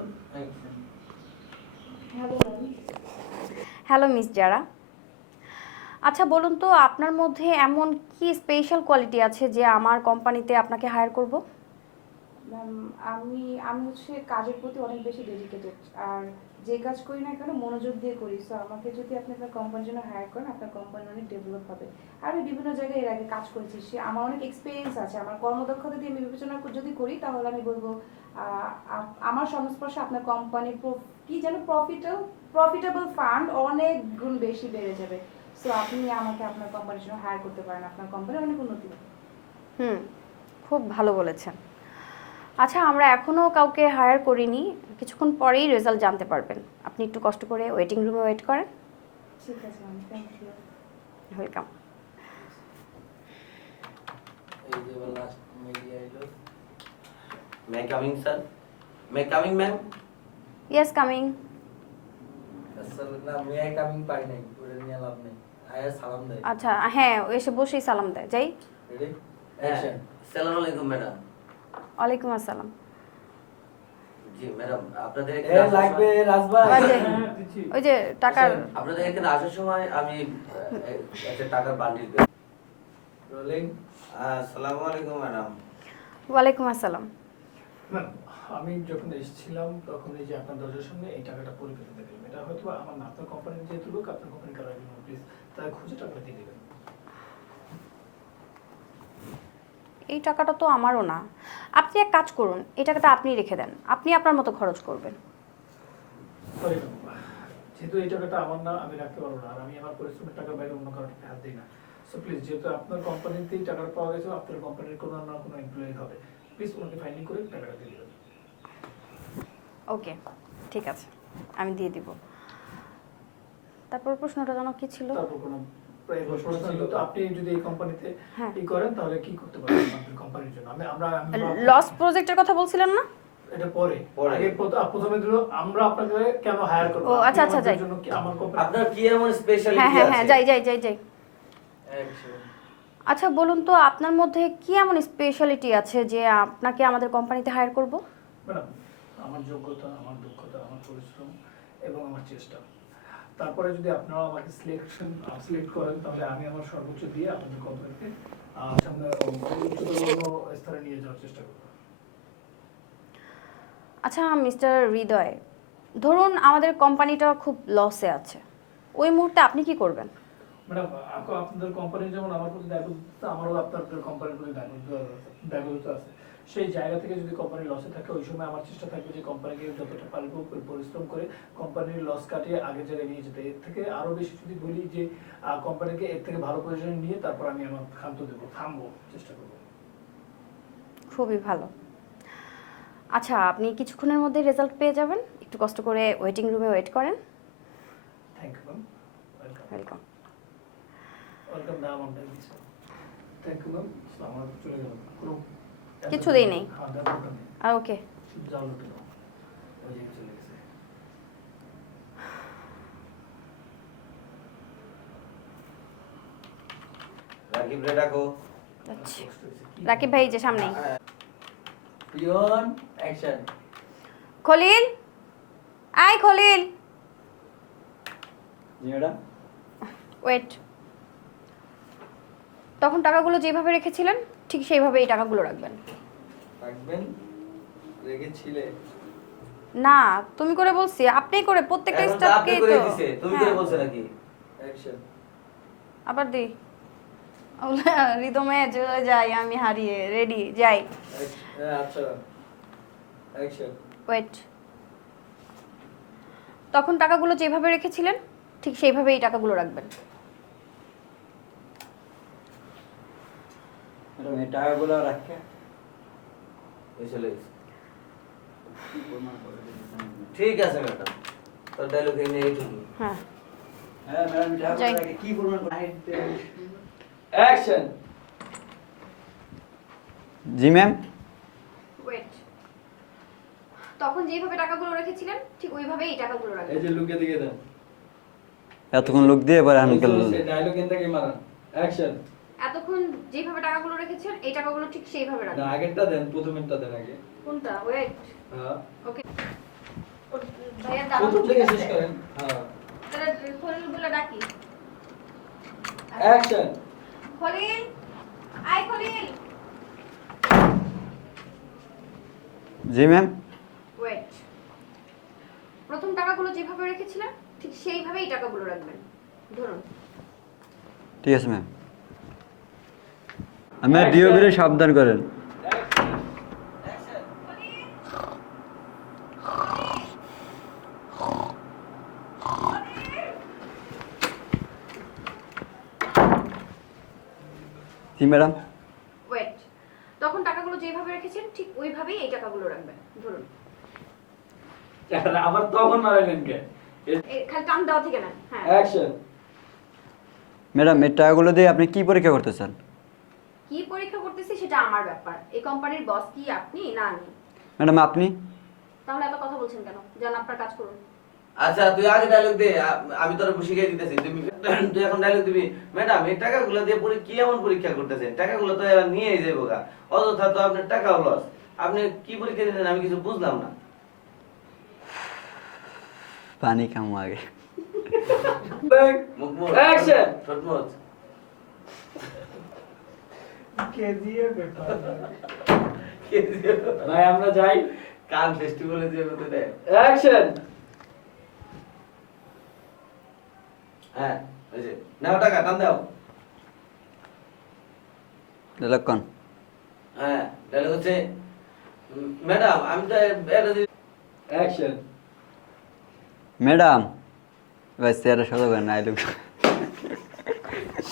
Hello ma'am. Hello miss Zara, আচ্ছা বলুন তো আপনার মধ্যে এমন কি স্পেশাল কোয়ালিটি আছে যে আমার কোম্পানিতে আপনাকে হায়ার করব? ম্যাম আমি আমি হচ্ছে কাজের প্রতি অনেক বেশি ডেডিকেটেড, আর যে কাজ করি না কেন মনোযোগ দিয়ে করি। সো আমাকে যদি আপনি আপনার কোম্পানির জন্য হায়ার করেন, আপনার কোম্পানি অনেক ডেভেলপ হবে। আর আমি বিভিন্ন জায়গায় এর আগে কাজ করেছি, আমার অনেক এক্সপিরিয়েন্স আছে। আমার কর্মদক্ষতা দিয়ে আমি বিবেচনা যদি করি তাহলে আমি বলবো আমার সংস্পর্শে আপনার কোম্পানির কি যেন প্রফিটেবল ফান্ড অনেক গুণ বেশি বেড়ে যাবে। সো আপনি আমাকে আপনার কোম্পানির জন্য হায়ার করতে পারেন, আপনার কোম্পানি অনেক উন্নতি হবে। খুব ভালো বলেছেন। আচ্ছা আমরা এখনও কাউকে হায়ার করিনি, কিছুক্ষণ পরেই রেজাল্ট জানতে পারবেন। আপনি একটু কষ্ট করে ওয়েটিং রুমে ওয়েট করেন। ঠিক আছে ম্যাম, থ্যাংক ইউ। ওয়েলকাম। এই যে লাস্ট মিডিয়া এলো। মে কামিং স্যার? মে কামিং ম্যাম? Yes coming. আসলে না মে আই কামিং পাই নাই, ওটা নিয়ে লাভ নেই। আয়া সালাম দেয়। আচ্ছা হ্যাঁ, ও এসে বসেই সালাম দেয়। যাই। রেডি হ্যাঁ, অ্যাকশন। আসসালামু আলাইকুম ম্যাডাম। ওয়ালাইকুম আসসালাম। জি ম্যাডাম, আপনাদের এ এখানে আসার লাগবে সময়- রাজভাই। ওই যে ওই যে টাকার আপনাদের এখানে আসার সময় আমি একটা টাকার বান্ডিল পেয়েছি। রোলিং। আসসালামু আলাইকুম ম্যাডাম। ওয়ালাইকুম আসসালাম। ম্যাম, আমি যখন এসেছিলাম তখন এই যে আপনার দরজার সামনে এই টাকাটা পরিচিত দেখলাম। এটা হয়তো আমার না, আপনার কোম্পানির যেহেতু লোক, আপনার কোম্পানির কারো একজন প্লিজ তাই খুঁজে টাকাটা দিয়ে দেবেন। এই টাকাটা তো আমারও না। আপনি এক কাজ করুন, এই টাকাটা আপনি রেখে দেন, আপনি আপনার মতো খরচ করবেন। সরি ম্যাম, যেহেতু এই টাকাটা আমার না, আমি রাখতে পারবো না, আর আমি আমার পরিশ্রমের টাকার বাইরে অন্য কারো টাকা হাত দিই না। সো প্লিজ, যেহেতু আপনার কোম্পানিতেই টাকাটা পাওয়া গেছে, আপনার কোম্পানির কোনো না কোনো এমপ্লয়ি হবে, প্লিজ ওনাকে ফাইন্ডিং করে টাকাটা দিয়ে দেবেন। ওকে, ঠিক আছে, আমি দিয়ে দিব। তারপর প্রশ্নটা জানো কি ছিল? তারপর কোনো প্রশ্ন ছিল তো, আপনি যদি এই কোম্পানিতে হ্যাঁ। ই করেন তাহলে কি করতে পারবেন আপনার কোম্পানির জন্য? আমরা লস প্রজেক্টের কথা বলছিলেন না? এটা পরে পরে। আগে প্রথমে দিল আমরা আপনাকে কেন হায়ার করব? ও, আচ্ছা, আচ্ছা, যাই। জন্য কি আমার কোম্পানি আপনার কি এমন স্পেশালিটি হ্যাঁ হ্যাঁ হ্যাঁ, আছে? যাই যাই যাই যাই। অ্যাকশন। আচ্ছা বলুন তো, আপনার মধ্যে কি এমন স্পেশালিটি আছে যে আপনাকে আমাদের কোম্পানিতে হায়ার করব? ম্যাডাম, আমার যোগ্যতা, আমার দক্ষতা, আমার পরিশ্রম এবং আমার চেষ্টা, তারপরে যদি আপনারা আমাকে সিলেক্ট করেন তাহলে আমি আমার সর্বোচ্চ দিয়ে আপনাদের কোম্পানিকে সামনে উচ্চতর স্তরে নিয়ে যাওয়ার চেষ্টা করব। আচ্ছা মিস্টার হৃদয়, ধরুন আমাদের কোম্পানিটা খুব লসে আছে, ওই মুহূর্তে আপনি কি করবেন? ম্যাডাম, আপনাদের কোম্পানির যেমন আমার প্রতি দায়বদ্ধ, আমারও আপনাদের কোম্পানির প্রতি দায়বদ্ধ আছে। সেই জায়গা থেকে যদি কোম্পানি লসে থাকে, ওই সময় আমার চেষ্টা থাকবে যে কোম্পানিকে যতটা পারবো পরিশ্রম করে কোম্পানির লস কাটিয়ে আগের জায়গায় নিয়ে যেতে। এর থেকে আরো বেশি যদি বলি যে কোম্পানিকে এর থেকে ভালো পজিশনে নিয়ে তারপর আমি আমার থামবো চেষ্টা করবো। খুবই ভালো। আচ্ছা, আপনি কিছুক্ষণের মধ্যে রেজাল্ট পেয়ে যাবেন, একটু কষ্ট করে ওয়েটিং রুমে ওয়েট করেন। Thank you ma'am. Welcome. Welcome. Welcome দাম on time. Thank you ma'am. আমার চলে গেল কোনো কিছু দেই নেই। হ্যাঁ, ব্যাপারটা নেই। আর ওকে, শুধু যাও লোকে দাও। ওই যে চলে গেছে। রাকিব রে ডাকো। আচ্ছা কষ্ট হয়েছে। কি রাকিব ভাই যে সামনেই। Peon action. খলিল, আয় খলিল। জি ম্যাডাম। ওয়েট। তখন টাকাগুলো যেভাবে রেখেছিলেন ঠিক সেইভাবে এই টাকাগুলো রাখবেন। রাখবেন? রেখেছিলে? না, তুমি করে বলছি, আপনি করে প্রত্যেকটা এখন তো আপনি স্টাফকেই করে তো। দিছে, তুমি হ্যাঁ, করে বলছো নাকি? অ্যাকশন। আবার দি। রিদমে চলে যাই আমি হারিয়ে। রেডি, যাই। আচ্ছা অ্যাকশন। ওয়েট। তখন টাকাগুলো যেভাবে রেখেছিলেন ঠিক সেইভাবে এই টাকাগুলো রাখবেন। ম্যাডাম এই টাকাগুলো রাখে এই চলে গেছে। ঠিক আছে ম্যাডাম, তোর ডায়লগ এনে এইটুকু। হ্যাঁ, হ্যাঁ ম্যাডাম, যাই। টাকাগুলো রাখে কি পরিমাণ অ্যাকশন। জি ম্যাম। ওয়েট। তখন যেভাবে টাকাগুলো রেখেছিলেন ঠিক ওইভাবেই এই টাকাগুলো এই রাখবেন। যে লুকে দিকে দেন। এতক্ষণ লোক দিয়ে এবার আনকাল ডায়লগ এন থেকে মারান। অ্যাকশন। এতক্ষণ যেভাবে টাকাগুলো রেখেছেন এই টাকাগুলো ঠিক সেইভাবে না রাখবেন। আগেরটা দেন, প্রথমেরটা দেন আগে। কোনটা? ওয়েট। হ্যাঁ। ওকে। ভাইয়া দাঁড়ান, প্রথম ঠিক থেকে আছে? শেষ করেন। হ্যাঁ। তাহলে খলিলগুলো ডাকি। অ্যাকশন। খলিল, আয় খলিল। জি ম্যাম। ওয়েট। প্রথম টাকাগুলো যেভাবে রেখেছিলেন ঠিক সেইভাবেই টাকাগুলো রাখবেন। ধরুন। ঠিক আছে ম্যাম। আমি ডিও করে সাবধান করেন। জি ম্যাডাম। ওয়েট। তখন টাকাগুলো যেভাবে রেখেছেন ঠিক ওইভাবেই এই টাকাগুলো রাখবেন। ধরুন। আবার তখন মারাইলেন কে? খালি টান দেওয়া থেকে না। হ্যাঁ। অ্যাকশন। ম্যাডাম এই টাকাগুলো দিয়ে আপনি কি পরীক্ষা করতে চান? কি পরীক্ষা করতেছি সেটা আমার ব্যাপার। এই কোম্পানির বস কি আপনি না আমি? ম্যাডাম আপনি তাহলে এত কথা বলছেন কেন? যান আপনার কাজ করুন। আচ্ছা তুই আগে ডায়লগ দে, আমি তোর শিখিয়ে দিতেছি। তুই এখন ডায়লগ দিবি, ম্যাডাম এই টাকাগুলো দিয়ে পরে কি এমন পরীক্ষা করতেছেন? টাকাগুলো তো এরা নিয়েই যাবো গা, অযথা তো আপনার টাকাও লস। আপনি কি পরীক্ষা দিতেন আমি কিছু বুঝলাম না। পানি খামো আগে। মুখ মুখ Action! ঠোঁট মুখ। ভাই আমরা যাই। কান ফেস্টিভ্যালে যে হতে দেয়। অ্যাকশন। হ্যাঁ ওই যে নাও টাকা টান দাও। লক্ষণ হ্যাঁ ডায়লগ হচ্ছে, ম্যাডাম আমি তো এটা অ্যাকশন। ম্যাডাম ভাই চেয়ারে সদা করেন না আইলুক।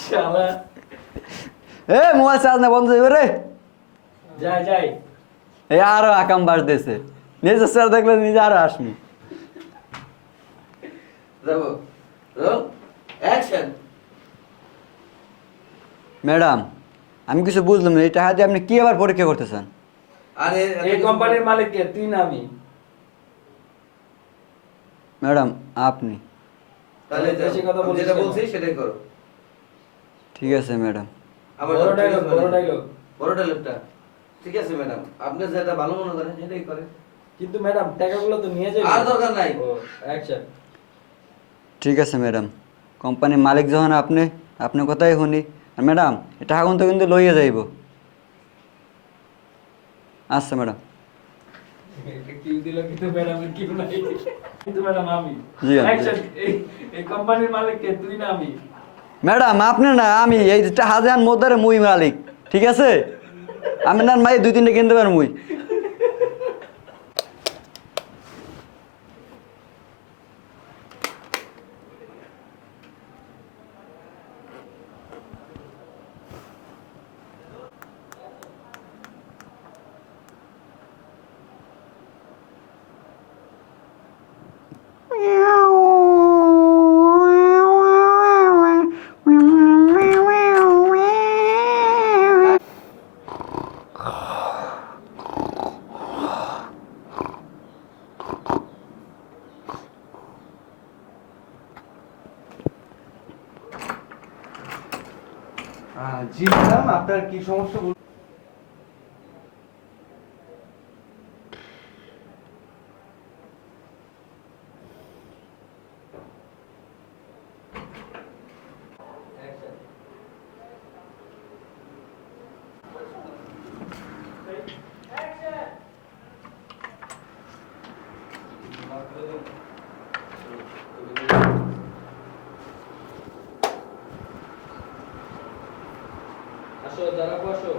শালা এ মোবাইল চার্জ না বন্ধ হইবে রে। যাই যাই। এই আরো আকাম বাস দিয়েছে, নিজের চেয়ার দেখলে নিজে আরো আসমি। যাবো। Roll action. ম্যাডাম আমি কিছু বুঝলাম না, এই টাকা দিয়ে আপনি কি আবার পরীক্ষা করতেছেন? আরে এই কোম্পানির মালিক কে? তুই না আমি? ম্যাডাম আপনি। তাহলে বেশি কথা বলিস যেটা কেন? বলছি সেটাই করো। ঠিক আছে ম্যাডাম। আমার বড় ডায়লগ, বড় ডায়লগ। বড় ডায়লগটা ঠিক আছে ম্যাডাম, আপনি যেটা ভালো মনে করেন সেটাই করেন। কিন্তু ম্যাডাম টাকাগুলো তো নিয়ে যাবে। আর দরকার নাই। ও অ্যাকশন। ঠিক আছে ম্যাডাম, কোম্পানির মালিক যখন আপনি, আপনার কথাই শুনি। আর ম্যাডাম এই টাকা কিন্তু লইয়া যাইব। আচ্ছা ম্যাডাম। এটা কিল দিল কিন্তু ম্যাডামের কিল নাই। কিন্তু ম্যাডাম আমি। জি, আমি। অ্যাকশন। এই কোম্পানির মালিক কে? তুই না আমি? ম্যাডাম আপনি না আমি, এই টাকা দেন মোদারে মুই মালিক, ঠিক আছে? আমি না মাই 2-3টা কিনতে পারেন মুই। জি ম্যাডাম, আপনার কি সমস্যা বলুন। আসো যারা বসো।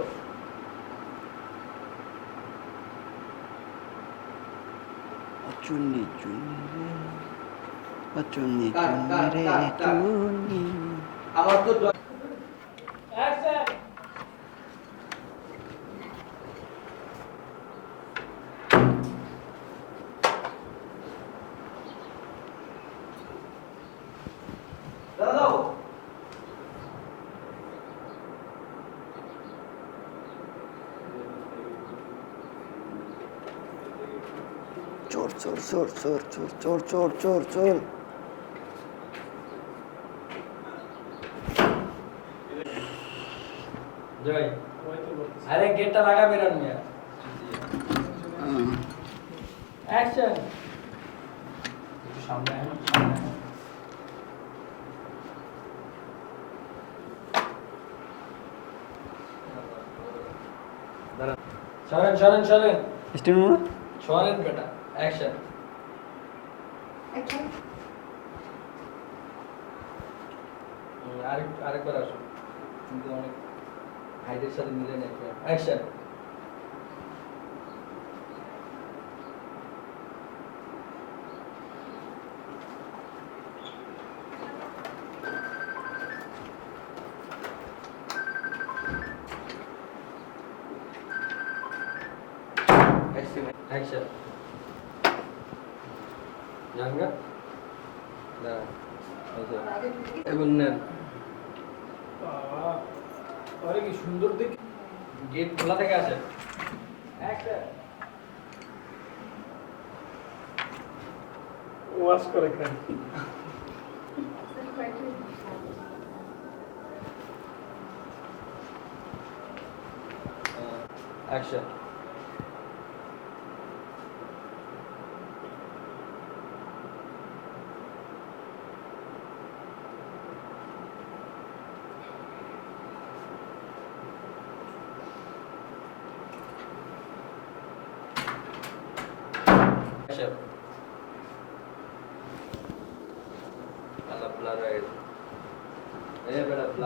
চুন্নি চুন্নি রে, ও চুন্নি কাট, চুন্নি কাট, রে কাট, কাট। চুন্নি। আমার তো অ্যাকশন। দাঁড়াও। চোর চোর চোর চোর চোর চোর চোর চোর চোর। জয়। আরে গেটটা লাগা বেরান মিয়া। অ্যাকশন। সামনে আয়, সামনে আয়। সরেন সরেন সরেন স্টিল না সরেন বেটা। অ্যাকশন। আরেকবার আসুন, কিন্তু অনেক হাইটের সাথে মিলে নেই। অ্যাকশন। অ্যাকশন। জানগা দাঁড়া, এই যে এবং নেন। বাবা, আরে কি সুন্দর দেখি। গেট খোলা থেকে আসেন। অ্যাকশন। ওয়াশ করে খাই। অ্যাকশন।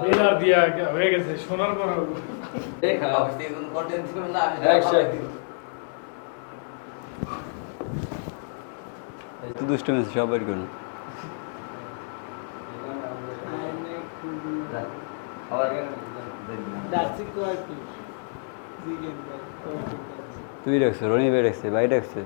বেলার দিয়া হয়ে গেছে শোনার পর একটু দুষ্ট মেসে সব বের করুন। তুই রাখছে, রনি ভাই রাখছে, ভাই রাখছে।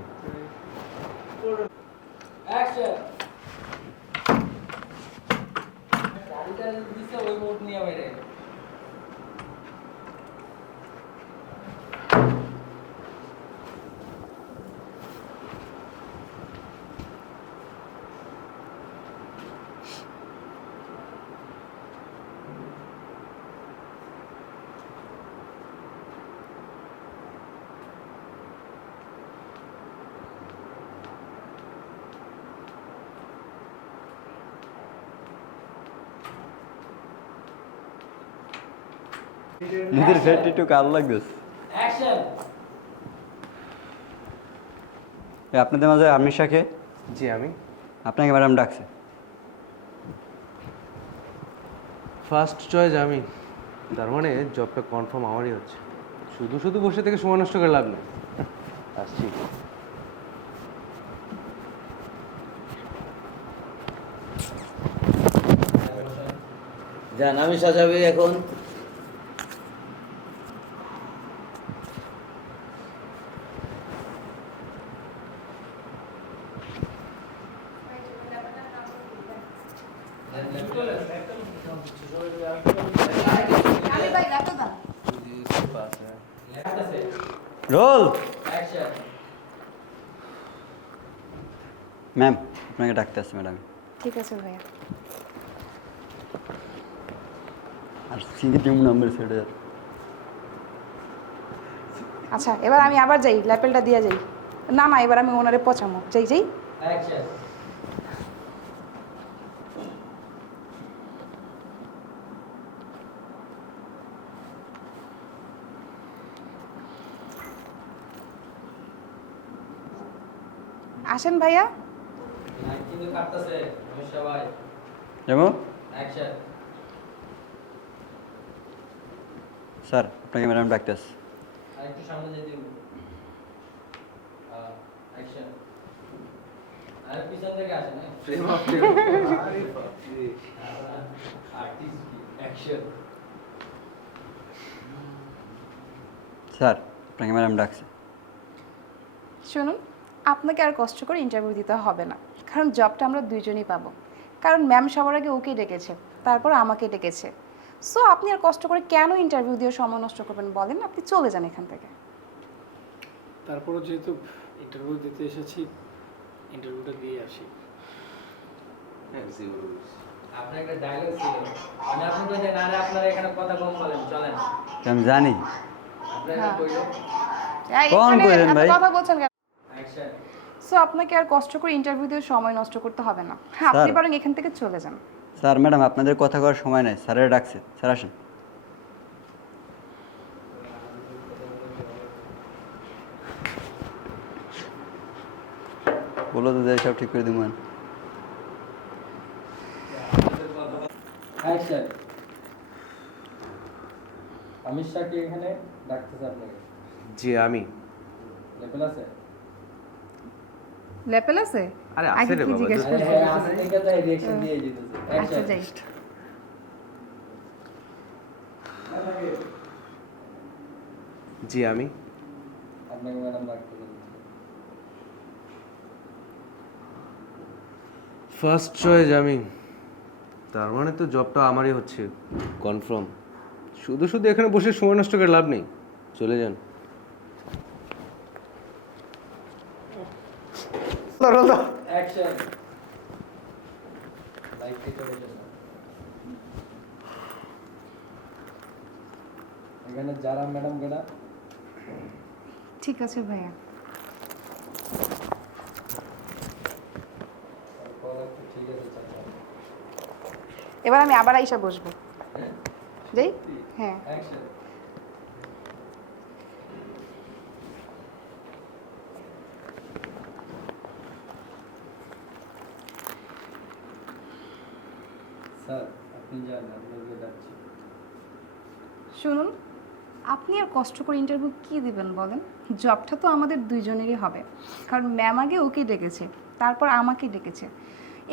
নিজের ফেট একটু কাল লাগতেছে। আপনাদের মাঝে আমির শাকে জি আমি আপনাকে ম্যাডাম ডাকছে। ফার্স্ট চয়েস আমি, তার মানে জবটা কনফার্ম আমারই হচ্ছে। শুধু শুধু বসে থেকে সময় নষ্ট করে লাভ নেই। আসছি। যান, আমি সাজাবি এখন। রোল। ম্যাম আপনাকে ডাকতে আসছে ম্যাডাম। ঠিক আছে ভাইয়া। আর সিঙ্গিটিম নাম্বার সেটা। আচ্ছা এবার আমি আবার যাই, ল্যাপেলটা দিয়ে যাই। না না, এবার আমি ওনারে পচামো। যাই যাই। আসেন ভাইয়া। যাবো স্যার, আপনাকে ম্যাডাম ডাকতে আসছে। স্যার আপনাকে ম্যাডাম ডাকছে। শুনুন, আপনাকে আর কষ্ট করে ইন্টারভিউ দিতে হবে না, কারণ জবটা আমরা দুইজনই পাবো। কারণ ম্যাম সবার আগে ওকে ডেকেছে, তারপর আমাকে ডেকেছে। সো আপনি আর কষ্ট করে কেন ইন্টারভিউ দিয়ে সময় নষ্ট করবেন বলেন? আপনি চলে যান এখান থেকে। তারপরও যেহেতু ইন্টারভিউ দিতে এসেছি, ইন্টারভিউটা দিয়ে আসি। আপনার একটা ডায়লগ ছিল, মানে আপনি কইলেন আরে আপনারা এখানে কথা কম বলেন, চলেন। আমি জানি। আপনারা কইলেন কোন কইলেন ভাই? কথা বলছেন কেন? অ্যাকশন। সো আপনাকে আর কষ্ট করে ইন্টারভিউ দিয়ে সময় নষ্ট করতে হবে না। হ্যাঁ, আপনি স্যার। বরং এখান থেকে চলে যান। স্যার ম্যাডাম আপনাদের কথা করার সময় নাই, স্যারের ডাকছে। স্যার আসেন। বলো তো যাই সব ঠিক করে দিব। অ্যাকশন। আমির শাহ কি এখানে ডাকতেছে আপনাকে? জি আমি। লেভেল আছে? লেপেল আছে? আরে আগে আছে রে কি বাবা। জিজ্ঞেস আরে হ্যাঁ, আছে থেকে তাই রিঅ্যাকশন দিয়ে দিতেছে। আচ্ছা অ্যাকশন। যাই। জি আমি। আপনাকে ম্যাডাম ডাকতেছে। ফার্স্ট চয়েস আমি, তার মানে তো জবটা আমারই হচ্ছে কনফার্ম। শুধু শুধু এখানে বসে সময় নষ্ট করে লাভ নেই, চলে যান। অ্যাকশন। এখানে যারা ম্যাডাম কেনা ঠিক আছে ভাইয়া। ঠিক আছে চাচা। এবার আমি আবার আইসা বসবো। যাই? হ্যাঁ। অ্যাকশন। স্যার আপনি যান, আপনাকে ডাকছি। শুনুন, আপনি আর কষ্ট করে ইন্টারভিউ কি দিবেন বলেন? জবটা তো আমাদের দুইজনেরই হবে, কারণ ম্যাম আগে ওকে ডেকেছে, তারপর আমাকে ডেকেছে।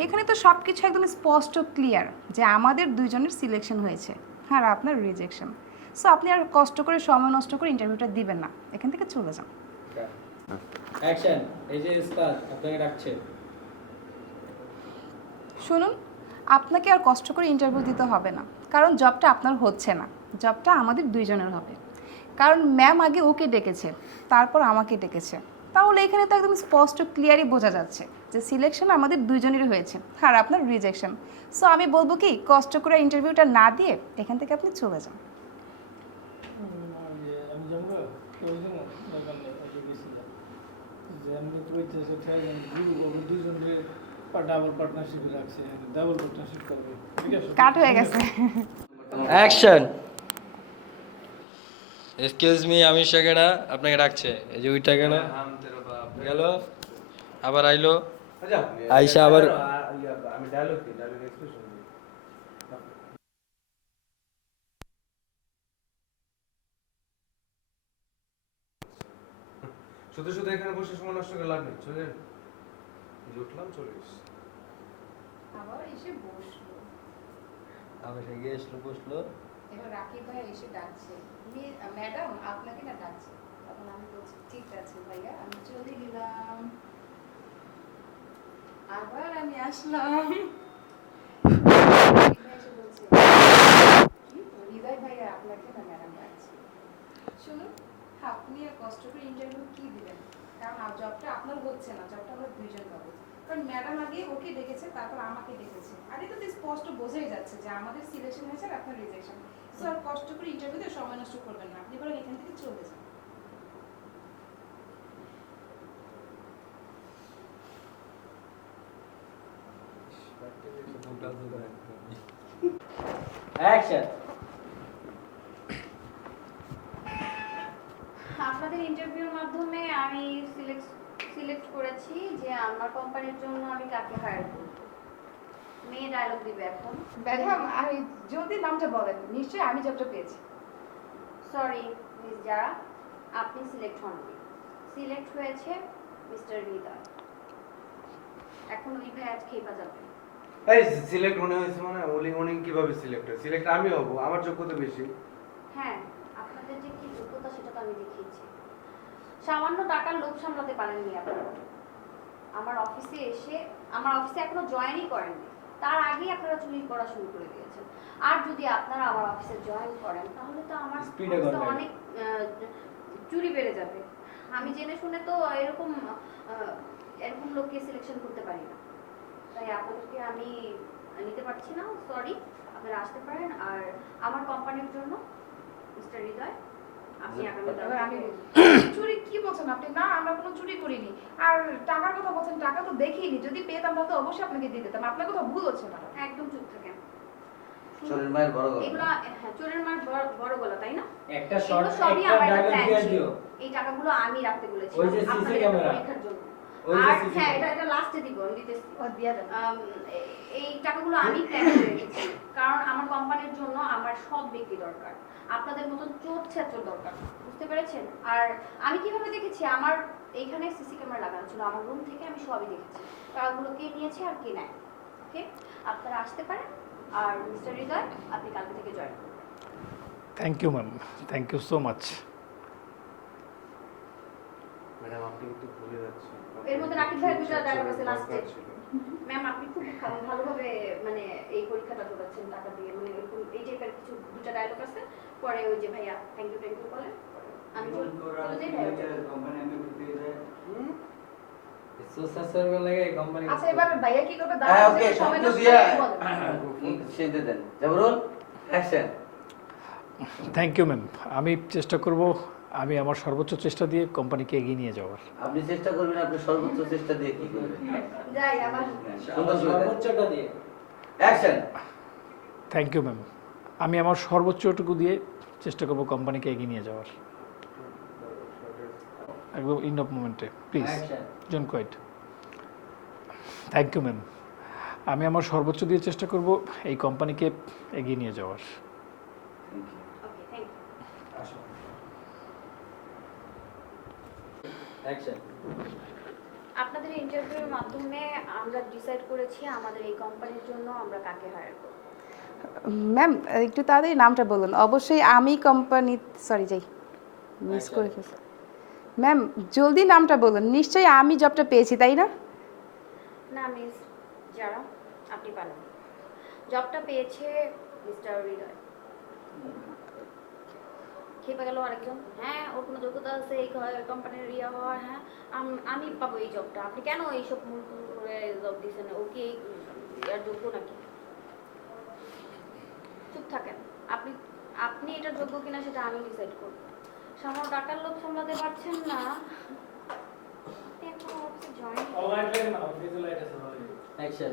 এখানে তো সব কিছু একদম স্পষ্ট ক্লিয়ার যে আমাদের দুইজনের সিলেকশন হয়েছে আর আপনার রিজেকশন। সো আপনি আর কষ্ট করে সময় নষ্ট করে ইন্টারভিউটা দিবেন না, এখান থেকে চলে যান। অ্যাকশন। এই যে স্যার আপনাকে ডাকছে। শুনুন, আপনাকে আর কষ্ট করে ইন্টারভিউ দিতে হবে না, কারণ জবটা আপনার হচ্ছে না, জবটা আমাদের দুইজনের হবে। কারণ ম্যাম আগে ওকে ডেকেছে, তারপর আমাকে ডেকেছে। তাহলে এখানে তো একদম স্পষ্ট ক্লিয়ারই বোঝা যাচ্ছে যে সিলেকশন আমাদের দুইজনেরই হয়েছে আর আপনার রিজেকশন। সো আমি বলবো কি, কষ্ট করে ইন্টারভিউটা না দিয়ে এখান থেকে আপনি চলে যান। আমি যাবো দরকার নেই, ওকে গেছিলাম যে আমি তো বলতেছি দুজনের ডাবল পার্টনারশিপে রাখছে, ডাবল পার্টনারশিপ করবে, ঠিক আছে? কাট হয়ে গেছে। অ্যাকশন। এক্সকিউজ মি, আমি শাকেরা আপনাকে ডাকছে। এই যে ওইটা কেন গেল, আবার আইলো, আইসা আবার আমি ডায়লগ এক্সপ্রেশন দিই। শুধু শুধু এখানে বসে সময় নষ্ট করে লাভ নেই, চলে যান। উঠলাম, চলে এসছি। আবার এসে বসলো, আবার সে গিয়ে এসলো বসলো। এবার রাকিব ভাই এসে ডাকছে, ম্যাডাম আপনাকে না ডাকছে। তখন আমি বলছি ঠিক আছে ভাইয়া, আমি চলে গেলাম। আবার আমি আসলাম, রাকিব ভাই এসে বলছে কি হৃদয় ভাইয়া আপনাকে না ম্যাডাম ডাকছে। শুনুন, আপনি আর কষ্ট করে ইন্টারভিউ কি দিলেন? কারণ জবটা আপনার হচ্ছে না, জবটা আমরা দুইজন পাবো। কারণ ম্যাডাম আগে ওকে ডেকেছে, তারপর আমাকে ডেকেছে। আর এটা তো স্পষ্ট বোঝাই যাচ্ছে যে আমাদের সিলেকশন হয়েছে আর আপনার রিজেকশন। সো আর কষ্ট করে ইন্টারভিউতে সময় নষ্ট করবেন না, আপনি বরং এখান থেকে চলে যান। অ্যাকশন। আপনাদের ইন্টারভিউর মাধ্যমে আমি সিলেক্ট করেছি যে আমার কোম্পানির জন্য আমি কাকে হায়ার করব। মেয়ে ডায়লগ দিবে এখন। ম্যাডাম আমি যদি নামটা বলেন, নিশ্চয়ই আমি জবটা পেয়েছি। সরি মিস যারা, আপনি সিলেক্ট হননি। সিলেক্ট হয়েছে মিস্টার হৃদয়। এখন ওই ভাই আজ খেপা যাবে। এই সিলেক্ট মনে হয়েছে, মানে উনি কিভাবে সিলেক্ট হয়? সিলেক্ট আমি হব, আমার যোগ্যতা বেশি। হ্যাঁ, আপনাদের যে কি যোগ্যতা সেটা তো আমি দেখিয়েছি। সামান্য টাকার লোভ সামলাতে পারেননি আপনারা। আমার অফিসে এখনো জয়েনই করেননি, তার আগেই আপনারা চুরি করা শুরু করে দিয়েছেন। আর যদি আপনারা আমার অফিসে জয়েন করেন তাহলে তো আমার অফিসে অনেক চুরি বেড়ে যাবে। আমি জেনে শুনে তো এরকম লোককে সিলেকশন করতে পারি না, তাই আপনাদেরকে আমি নিতে পারছি না। সরি, আপনারা আসতে পারেন। আর আমার কোম্পানির জন্য মিস্টার হৃদয়, আপনি আগামী চুরি কি বলছেন আপনি? না, আমরা কোনো চুরি করিনি। আর টাকার কথা বলছেন, টাকা তো দেখিনি। যদি পেতাম তাহলে তো অবশ্যই আপনাকে দিয়ে দিতাম। আপনার কথা ভুল হচ্ছে না। একদম চুপ থাকেন। চোরের মায়ের বড় গলা। এগুলো হ্যাঁ, চোরের মার বড় গলা, তাই না? একটা এগুলো শর্ট সবই একটা আমার একটা ডায়লগ প্ল্যান দিয়ে ছিল। দিও। এই টাকাগুলো আমি রাখতে বলেছি ওই যে CC আপনাদের একটা ক্যামেরা। পরীক্ষার জন্য। ওই যে আর CC হ্যাঁ, ক্যামেরা। এটা লাস্টে দিব, আমি দিতেছি। ও দিয়া দেন। এই টাকাগুলো আমি প্ল্যান করে রেখেছি, কারণ আমার কোম্পানির জন্য আমার সৎ ব্যক্তি দরকার। আপনাদের মতন চোর ছেচর দরকার না, বুঝতে পেরেছেন? আর আমি কিভাবে দেখেছি, আমার এইখানে সিসি ক্যামেরা লাগানো ছিল, আমার রুম থেকে আমি সবই দেখেছি টাকাগুলো কে নিয়েছে আর কে নেয়। ওকে, আপনারা আসতে পারেন। আর মিস্টার হৃদয়, আপনি কালকে থেকে জয়েন করুন। Thank you ma'am, thank you so much. Madam আপনি কিন্তু ভুলে যাচ্ছেন, এর মধ্যে রাকিব ভাইয়ের দুটো ডায়লগ আছে লাস্টে। ম্যাম, আপনি খুব ভালোভাবে মানে এই পরীক্ষাটা ধরেছেন টাকা দিয়ে, মানে এরকম এই টাইপের কিছু দুটো ডায়লগ আছে। পরে ওই যে ভাইয়া থ্যাংক ইউ বলে আমি চলে যাই। ভাইয়া কোম্পানি আমি করতে যাই। সুসাসের লাগে কোম্পানি আচ্ছা এবার ভাইয়া কি করবে হ্যাঁ দাঁড়ান ওকে সময় সবকিছু নষ্ট দিয়ে করে বলেন। সেজে দেন জাবরুল অ্যাকশন। Thank you ma'am. আমি চেষ্টা করব, আমি আমার সর্বোচ্চ চেষ্টা দিয়ে কোম্পানিকে এগিয়ে নিয়ে যাওয়ার। আপনি চেষ্টা করবেন, আপনি সর্বোচ্চ চেষ্টা দিয়ে কি করবেন? যাই আবার সুন্দর করে দেন। সর্বোচ্চটা দিয়ে অ্যাকশন। Thank you ma'am. আমি আমার সর্বোচ্চটুকু দিয়ে চেষ্টা করব কোম্পানিকে এগিয়ে নিয়ে যাওয়ার। একদম ইন অফ মোমেন্টে প্লিজ জন কোয়াইট। Thank you ma'am. আমি আমার সর্বোচ্চ দিয়ে চেষ্টা করব এই কোম্পানিকে এগিয়ে নিয়ে যাওয়ার। Okay thank you. অ্যাকশন। আপনাদের ইন্টারভিউর মাধ্যমে আমরা ডিসাইড করেছি আমাদের এই কোম্পানির জন্য আমরা কাকে হায়ার করব। ম্যাম একটু তাড়াতাড়ি নামটা বলুন। অবশ্যই আমি কোম্পানি সরি যাই মিস করে ফেলছি। ম্যাম জলদি নামটা বলুন। নিশ্চয়ই আমি জবটা পেয়েছি তাই না? না মিস যারা, আপনি পারেন। জবটা পেয়েছে মিস্টার হৃদয়। খেপে গেল আরেকজন, হ্যাঁ ওর কোনো যোগ্যতা আছে এই কোম্পানির ইয়ে হওয়ার, হ্যাঁ আমি পাবো এই জবটা, আপনি কেন এইসব মূল করে জব দিয়েছেন, ও কি এর যোগ্য নাকি? চুপ থাকেন। আপনি আপনি এটা যোগ্য কিনা সেটা আমি ডিসাইড করব। সামান্য টাকার লোভ সামলাতে পারছেন না, আপনি এখন অফিসে জয়েন অ্যাকশন।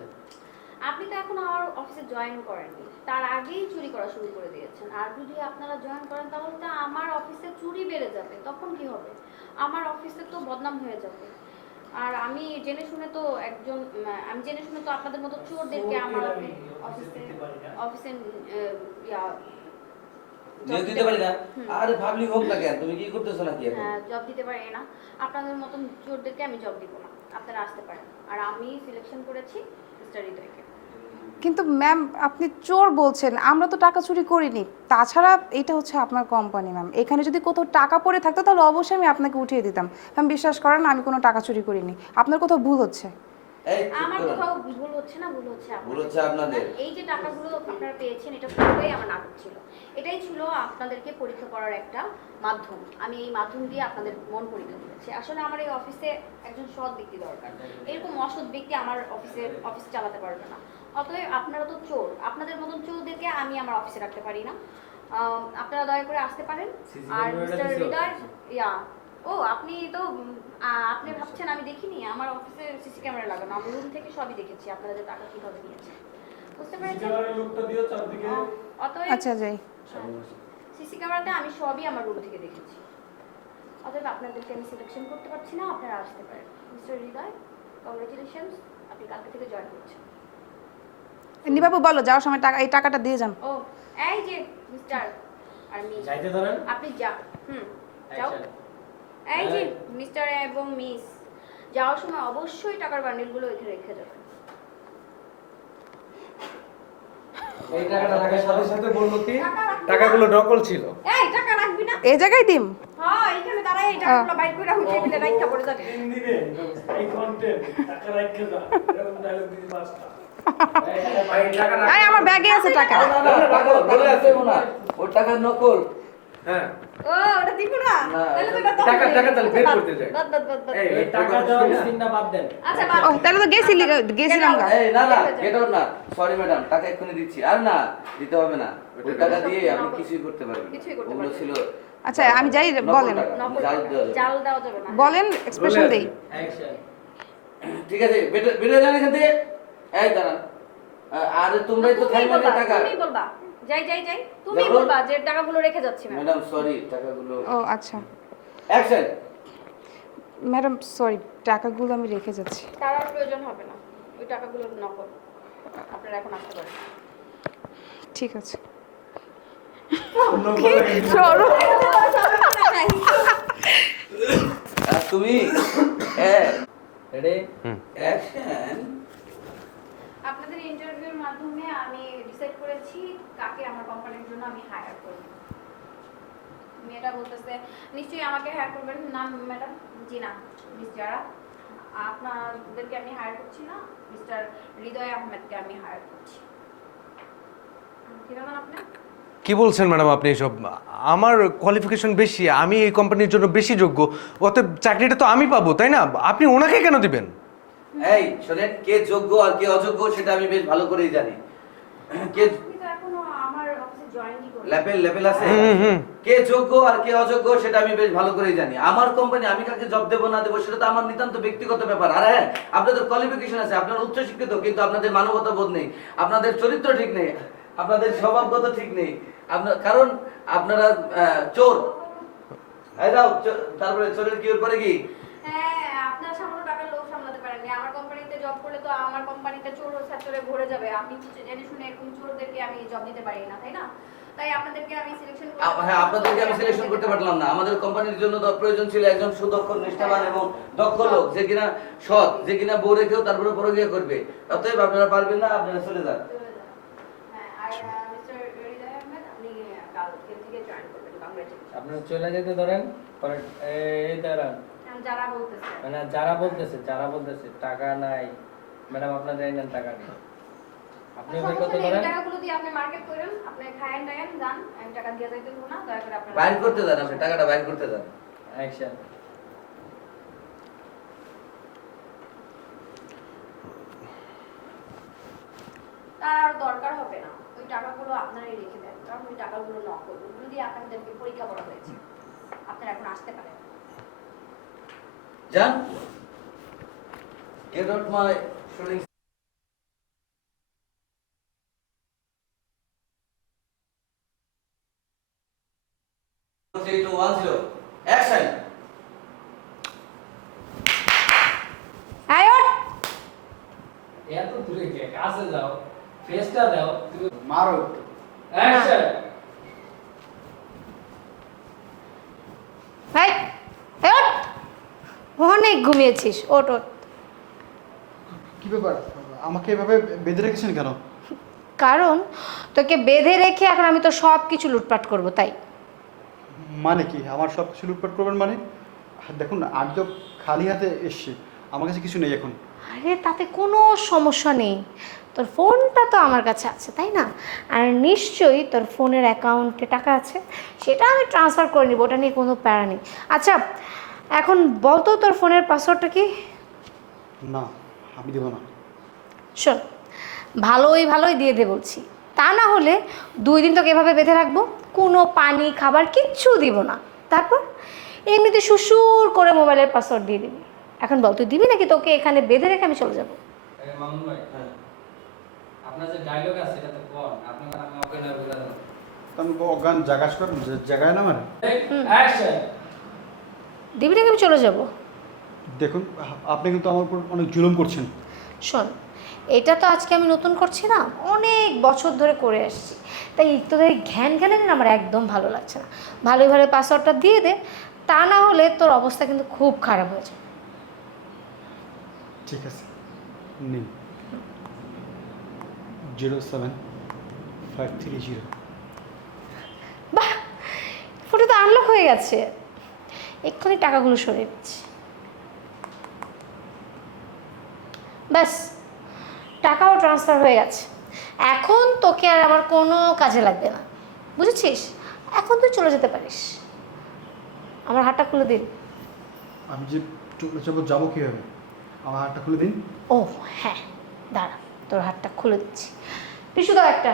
আপনি তো এখন আমার অফিসে জয়েন করেননি, তার আগেই চুরি করা শুরু করে দিয়েছেন। আর যদি আপনারা জয়েন করেন তাহলে তো আমার অফিসে চুরি বেড়ে যাবে, তখন কি হবে? আমার অফিসে তো বদনাম হয়ে যাবে। আর আমি জেনে শুনে তো আপনাদের মতো চোরদেরকে আমার অফিসে নিয়োগ দিতে পারি না। আরে পাবলিক হোক না কেন, তুমি কি করতেছো নাকি এখন? হ্যাঁ জব দিতে পারি না, আপনাদের মতন চোরদেরকে আমি জব দিব না। আপনারা আসতে পারেন। আর আমি সিলেকশন করেছি মিস্টার হৃদয়কে। কিন্তু ম্যাম আপনি চোর বলছেন, আমরা তো টাকা চুরি করিনি। তাছাড়া এটা হচ্ছে আপনার কোম্পানি ম্যাম, এখানে যদি কোথাও টাকা পড়ে থাকতো তাহলে অবশ্যই আমি আপনাকে উঠিয়ে দিতাম। ম্যাম বিশ্বাস করেন আমি কোনো টাকা চুরি করিনি, আপনার কোথাও ভুল হচ্ছে। এই চুপ আমার করো। কোথাও ভুল হচ্ছে না, ভুল হচ্ছে ভুল হচ্ছে আপনাদের। এই যে টাকাগুলো আপনারা পেয়েছেন এটা পুরোটাই আমার নাটক ছিল। এটাই ছিল আপনাদেরকে পরীক্ষা করার একটা মাধ্যম। আমি এই মাধ্যম দিয়ে আপনাদের মন পরীক্ষা করেছি। আসলে আমার এই অফিসে একজন সৎ ব্যক্তি দরকার, এরকম অসৎ ব্যক্তি আমার অফিস চালাতে পারবে না। অতএব আপনারা তো চোর, আপনাদের মতন চোরদেরকে আমি আমার অফিসে রাখতে পারি না। আপনারা দয়া করে আসতে পারেন। আর মিস্টার হৃদয় আপনি তো আপনি ভাবছেন আমি দেখিনি, আমার অফিসে সিসি ক্যামেরা লাগানো, আমি রুম থেকে সবই দেখেছি আপনারা যে টাকা কিভাবে নিয়েছেন, বুঝতে পেরেছেন? অতএব আচ্ছা যাই। সিসি ক্যামেরাতে আমি সবই আমার রুম থেকে দেখেছি। অতএব আপনাদেরকে আমি সিলেকশন করতে পারছি না, আপনারা আসতে পারেন। মিস্টার হৃদয় কংগ্রেচুলেশনস, আপনি কালকে থেকে জয়েন করছেন। নিবাবু বলো যাওয়ার সময় টাকা এই টাকাটা দিয়ে যান। ও এই যে মিস্টার আর মিস যাইতে ধরেন। আপনি যাও। যাও। এই যে মিস্টার এবং মিস যাওয়ার সময় অবশ্যই টাকার বান্ডিলগুলো এখানে রেখে যাবেন। এই টাকাটা রাখার সাথে সাথে বললো কি টাকাগুলো নকল ছিল। এই টাকা রাখবি না? এই জায়গায় দিম। হ্যাঁ এখানে দাঁড়ায় এই টাকাগুলো বাইর করে রাখুন, টেবিলে রাখা পড়ে যাবে। আরে আমার ব্যাগে আছে টাকা। না না টাকা বলে আছে না, ওর টাকা নকল। হ্যাঁ ও ওটা দিব না, না, তাহলে তো এটা টাকা তাহলে বের করতে যায়। বাদ। এই টাকা দেওয়ার চিন্তা বাদ দেন। আচ্ছা বাদ। ও তাহলে তো গেছিলাম গা। এই না না গেট আউট না, সরি ম্যাডাম, টাকা এক্ষুনি দিচ্ছি। আর না দিতে হবে না, ওই টাকা দিয়ে আপনি কিছুই করতে পারবেন। কিছুই করতে ওগুলো পারবেন। ছিল আচ্ছা আমি যাই, নকল বলেন টাকা, নকল জাল টাকা। দেওয়া যাবে। জাল দেওয়া যাবে না। বলেন এক্সপ্রেশন দেই। অ্যাকশন। ঠিক আছে বেরো যান এখান থেকে। এই দাঁড়ান, আরে তোমরাই তো খাইবে না টাকা। তুমি বলবা যাই তুমি দেখো। বলবা যে টাকাগুলো রেখে যাচ্ছি ম্যাম। ম্যাডাম সরি, টাকাগুলো ও আচ্ছা অ্যাকশন। ম্যাডাম সরি, টাকাগুলো আমি রেখে যাচ্ছি। তার আর প্রয়োজন হবে না, ওই টাকাগুলো নকল। আপনারা এখন আসতে পারেন। ঠিক আছে। আর তুমি রেডি অ্যাকশন। আপনাদের ইন্টারভিউর মাধ্যমে আমি ডিসাইড করেছি কাকে আমার কোম্পানির জন্য আমি হায়ার করব। মেয়েটা বলতেছে নিশ্চয়ই আমাকে হায়ার করবেন না ম্যাডাম? জি না মিস যারা, আপনাদেরকে আমি হায়ার করছি না, মিস্টার হৃদয় আহমেদকে আমি হায়ার করছি। কি বলেন আপনি? কি বলছেন ম্যাডাম আপনি এসব? আমার কোয়ালিফিকেশন বেশি, আমি এই কোম্পানির জন্য বেশি যোগ্য, অতএব চাকরিটা তো আমি পাবো তাই না? আপনি ওনাকে কেন দিবেন? এই শোনেন, কে যোগ্য আর কে অযোগ্য সেটা আমি বেশ ভালো করেই জানি। কে আপনি তো এখনো আমার অফিসে জয়েনই করেন। লেভেল আছে, কে যোগ্য আর কে অযোগ্য সেটা আমি বেশ ভালো করেই জানি। আমার কোম্পানি, আমি কাকে জব দেবো না দেবো সেটা তো আমার নিতান্ত ব্যক্তিগত ব্যাপার। আর হ্যাঁ, আপনাদের কোয়ালিফিকেশন আছে, আপনারা উচ্চ শিক্ষিত, কিন্তু আপনাদের মানবতা বোধ নেই, আপনাদের চরিত্র ঠিক নেই, আপনাদের স্বভাবগত ঠিক নেই। আপনার কারণ আপনারা চোর। এই দাও, তারপরে চোরের কি পরে কি? হ্যাঁ, আপনার সামান্য টাকার লোভ সামলাতে পারেননি। আমার কোম্পানিতে জব করলে তো আমার কোম্পানিতে চোর ছাত্রে ভরে যাবে। আপনি জেনে শুনে এরকম চোরদেরকে আমি জব দিতে পারি না, তাই না? তাই আপনাদেরকে আমি সিলেকশন হ্যাঁ, আপনাদেরকে আমি সিলেকশন করতে পারলাম না। আমাদের কোম্পানির জন্য তো প্রয়োজন ছিল একজন সুদক্ষ, নিষ্ঠাবান এবং দক্ষ লোক, যে কিনা সৎ, যে কিনা বউ রেখেও তারপরে পরকিয়া করবে। অতএব আপনারা পারবেন না, আপনারা চলে যান। হ্যাঁ, আর মিস্টার হৃদয় আহমেদ, আপনি কালকে থেকে জয়েন করবেন। কংগ্রেচুলেশন। আপনার চলে যেতে ধরেন, পরে এই দাঁড়ান, যারা বলতেছে মানে যারা বলতেছে টাকা নাই ম্যাডাম, আপনাদের নেন টাকা নেই, আপনি বের করতে ধরেন। টাকাগুলো দিয়ে আপনি মার্কেট করেন, আপনি খায়েন টায়েন যান, আমি টাকা দিয়ে যাইতে দেবো না, দয়া করে আপনারা বাইর করতে যান, আপনি টাকাটা বাইর করতে যান। অ্যাকশন। তার আর দরকার হবে না। ওই টাকাগুলো আপনারাই রেখে দেন, কারণ ওই টাকাগুলো নকল, ওগুলো দিয়ে আপনাদেরকে পরীক্ষা করা হয়েছে। আপনারা এখন আসতে পারেন। যান, get out my shooting. Three, two, 1, 0. Action. আয় ওঠ! এত দূরে কে, কাছে যাও, ফেসটা দাও, তুমি মারো। অ্যাকশন। এই, এই ওঠ! অনেক ঘুমিয়েছিস, ওঠ ওঠ। কি ব্যাপার, আমাকে এভাবে বেঁধে রেখেছেন কেন? কারণ তোকে বেঁধে রেখে এখন আমি তো সব কিছু লুটপাট করব, তাই। মানে কি আমার সব কিছু লুটপাট করবেন মানে? দেখুন না, আমি তো খালি হাতে এসছি, আমার কাছে কিছু নেই এখন। আরে তাতে কোনো সমস্যা নেই, তোর ফোনটা তো আমার কাছে আছে তাই না? আর নিশ্চয়ই তোর ফোনের অ্যাকাউন্টে টাকা আছে, সেটা আমি ট্রান্সফার করে নিব, ওটা নিয়ে কোনো প্যারা নেই। আচ্ছা এখন বলতো তোর ফোনের পাসওয়ার্ডটা কি? না, আমি দেবো না। শোন, ভালোই দিয়ে দে বলছি, তা না হলে 2 দিন তোকে এভাবে বেঁধে রাখবো, কোনো পানি খাবার কিচ্ছু দিব না, তারপর এমনিতে সুসুর করে মোবাইলের পাসওয়ার্ড দিয়ে দিবি। এখন বল তুই দিবি নাকি তোকে এখানে বেঁধে রেখে আমি চলে যাবো? মামুন ভাই, আপনার যে ডায়লগ আছে এটা তো কোন, আপনাকে আমি ওকে না বলে দাও। তো আমি অজ্ঞান জাগাস করেন, জায়গায় না মানে। অ্যাকশন। দিবি নাকি আমি চলে যাব? দেখুন, আপনি কিন্তু আমার উপর অনেক জুলুম করছেন। শোন, এটা তো আজকে আমি নতুন করছি না, অনেক বছর ধরে করে আসছি, তাই তোদের ঘ্যানে না আমার একদম ভালো লাগছে না। ভালোই পাসওয়ার্ডটা দিয়ে দে, তা না হলে তোর অবস্থা কিন্তু খুব খারাপ হয়ে যাবে। ঠিক আছে, নিন। 07530। বাহ, ফটো তো আনলক হয়ে গেছে, এক্ষুনি টাকাগুলো সরিয়ে দিচ্ছি। ব্যাস, টাকাও ট্রান্সফার হয়ে গেছে, এখন তোকে আর আমার কোনো কাজে লাগবে না, বুঝেছিস? এখন তুই চলে যেতে পারিস। আমার হাতটা খুলে দিন। আমি যে চলে যাবো কীভাবে? আমার হাতটা খুলে দিন। ও হ্যাঁ, দাঁড়া, তোর হাতটা খুলে দিচ্ছি। টিস্যু দাও একটা।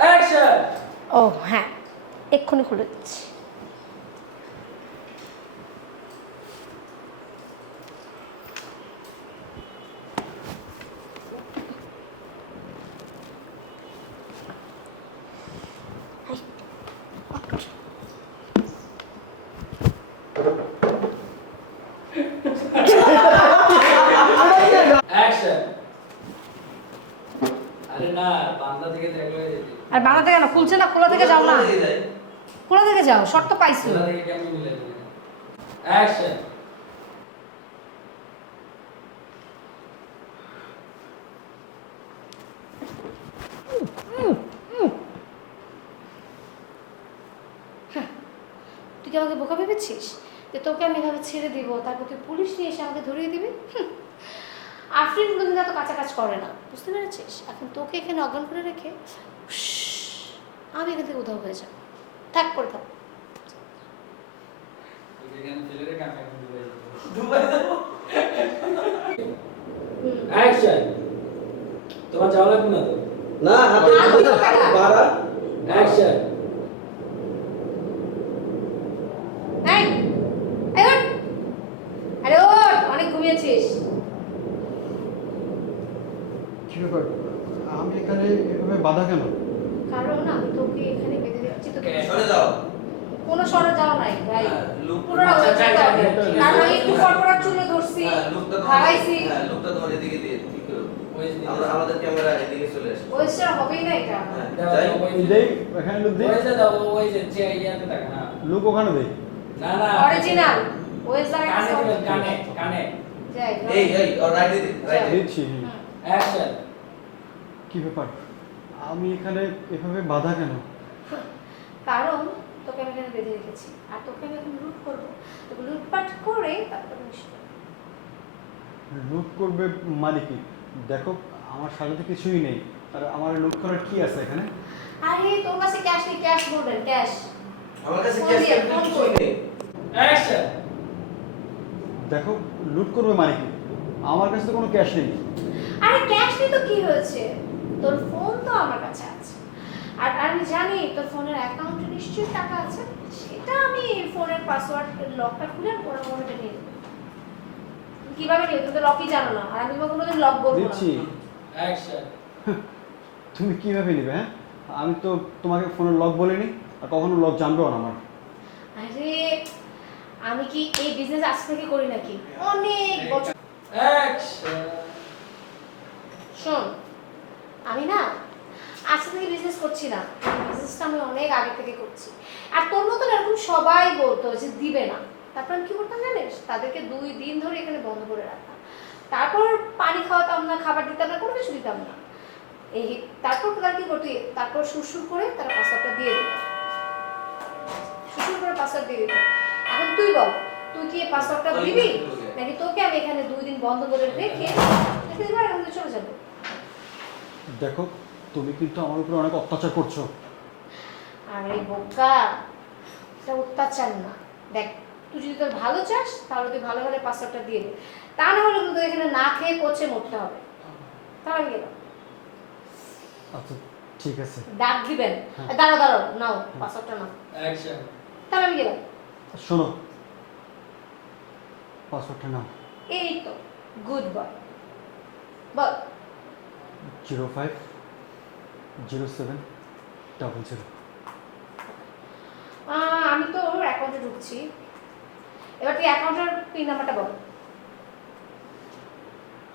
অ্যাকশন। ও হ্যাঁ, এক্ষুনি খুলে দিচ্ছি। অ্যাকশন। আরে না, বাংলা থেকে দেখলে আর বাংলা থেকে না, খুলছে না, খোলা থেকে যাও না, খোলা থেকে যাও, শর্ত পাইছো। বাংলা থেকে কেমন মিলে দেবে। অ্যাকশন। তুই কি আমাকে বোকা ভেবেছিস যে তোকে আমি এভাবে ছেড়ে দিব, তারপর তুই পুলিশ নিয়ে এসে আমাকে ধরিয়ে দিবি? আফরিন কোনোদিন এত কাছাকাছি করে না, বুঝতে পেরেছিস? এখন তোকে এখানে অজ্ঞান করে রেখে আমি এখান থেকে উধাও হয়ে যাব। থাক করে থাক। এখানে চলে ব্যাপার আমি এখানে এভাবে বাধা কেন? কারণ আমি তোকে এখানে বেঁধে রেখেছি তোকে সরে যাও। কোনো সরে যাওয়া নাই ভাই হ্যাঁ, লোক- পুরোটা আচ্ছা, ওয়েট করতে হবে ঠিক আছে। কারণ আমি একটু পরপর চুলে ধরছি হ্যাঁ, লোকটা তোমার- হারাইছি হ্যাঁ, লোকটা তোমার এদিকে দিয়ে ঠিক করো। ওয়েজ দিতে আমরা আমাদের ক্যামেরা এদিকে চলে আসি। ওয়েস্টার হবেই না এটা হ্যাঁ, দাও, যাই। দাও, ওয়েজ দেই এখানে লোক দেই, ওয়েজে দাও, ওয়েজে যে ইয়াতে থাকে না। লোক ওখানে দেই। না না অরিজিনাল ওয়েস্টার কানে দিবেন, কানে কানে। যাই এই ওর রাইট দিদি, রাইট দিদি। দিচ্ছি। অ্যাকশন। কি ব্যাপার আমি এখানে এভাবে বাধা কেন? কারণ তোকে আমি এখানে বেঁধে রেখেছি আর তোকে আমি এখন লুট করবো তোকে লুটপাট করে তারপর নিশ্চয় লুট করবে মানে কি? দেখো আমার সাথে কিছুই নেই, আর আমার লুট করার কি আছে এখানে? আরে তোর কাছে ক্যাশ নেই ক্যাশ বলবেন ক্যাশ আমার কাছে ফোন ক্যাশ দিয়ে, ক্যাশ ফোন কিছুই করে। নেই। অ্যাকশন। দেখো লুট করবে মানে কি? আমার কাছে তো কোনো ক্যাশ নেই। আরে ক্যাশ নেই তো কি হয়েছে তোর ফোন তো আমার কাছে আছে আর আমি জানি তোর ফোনের অ্যাকাউন্টে নিশ্চয়ই টাকা আছে সেটা আমি ফোনের পাসওয়ার্ড লকটা খুলে পুরো মোবাইলটা নিয়ে নেব তুমি কিভাবে নিও তুমি তো লকই জানো না আর আমি তোমাকে কোনোদিন লক বলবো না দিচ্ছি। অ্যাকশন। তুমি কিভাবে নিবে? হ্যাঁ আমি তো তোমাকে ফোনের লক বলিনি, আর কখনো লক জানবেও না আমার। আরে আমি কি এই বিজনেস আজ থেকে করি নাকি অনেক বছর অ্যাকশন। শোন আমি না আজ থেকে বিজনেস করছি না বিজনেসটা আমি অনেক আগে থেকে করছি আর তোর মতন এরকম সবাই বলতো যে দিবে না তারপর আমি কি করতাম জানিস তাদেরকে 2 দিন ধরে এখানে বন্ধ করে রাখতাম তারপর পানি খাওয়াতাম না খাবার দিতাম না কোনো কিছু দিতাম না এই তারপর তারা কি করতো তারপর সুরসুর করে তারা পাসওয়ার্ডটা দিয়ে দিত সুরসুর করে পাসওয়ার্ড দিয়ে দিত এখন তুই বল তুই কি এই পাসওয়ার্ডটা দিবি নাকি তোকে আমি এখানে 2 দিন বন্ধ করে রেখে দিবো আর এখান থেকে চলে যাবো দেখো তুমি কিন্তু আমার উপরে অনেক অত্যাচার করছো। আরে বোকা এটা অত্যাচার না দেখ তুই যদি তোর ভালো চাস তাহলে তুই ভালো ভালো পাসওয়ার্ডটা দিয়ে দে তা না হলে কিন্তু এখানে না খেয়ে পচে মরতে হবে তাহলে আমি গেলাম আচ্ছা ঠিক আছে। ডাক দিবেন দাঁড়াও দাঁড়াও নাও পাসওয়ার্ডটা নাও অ্যাকশন। তাহলে আমি গেলাম শোনো পাসওয়ার্ডটা নাও। এই তো গুড বয় বল 050700। আমি তো ওর অ্যাকাউন্টে ঢুকছি এবার তুই অ্যাকাউন্টের পিন নাম্বারটা বল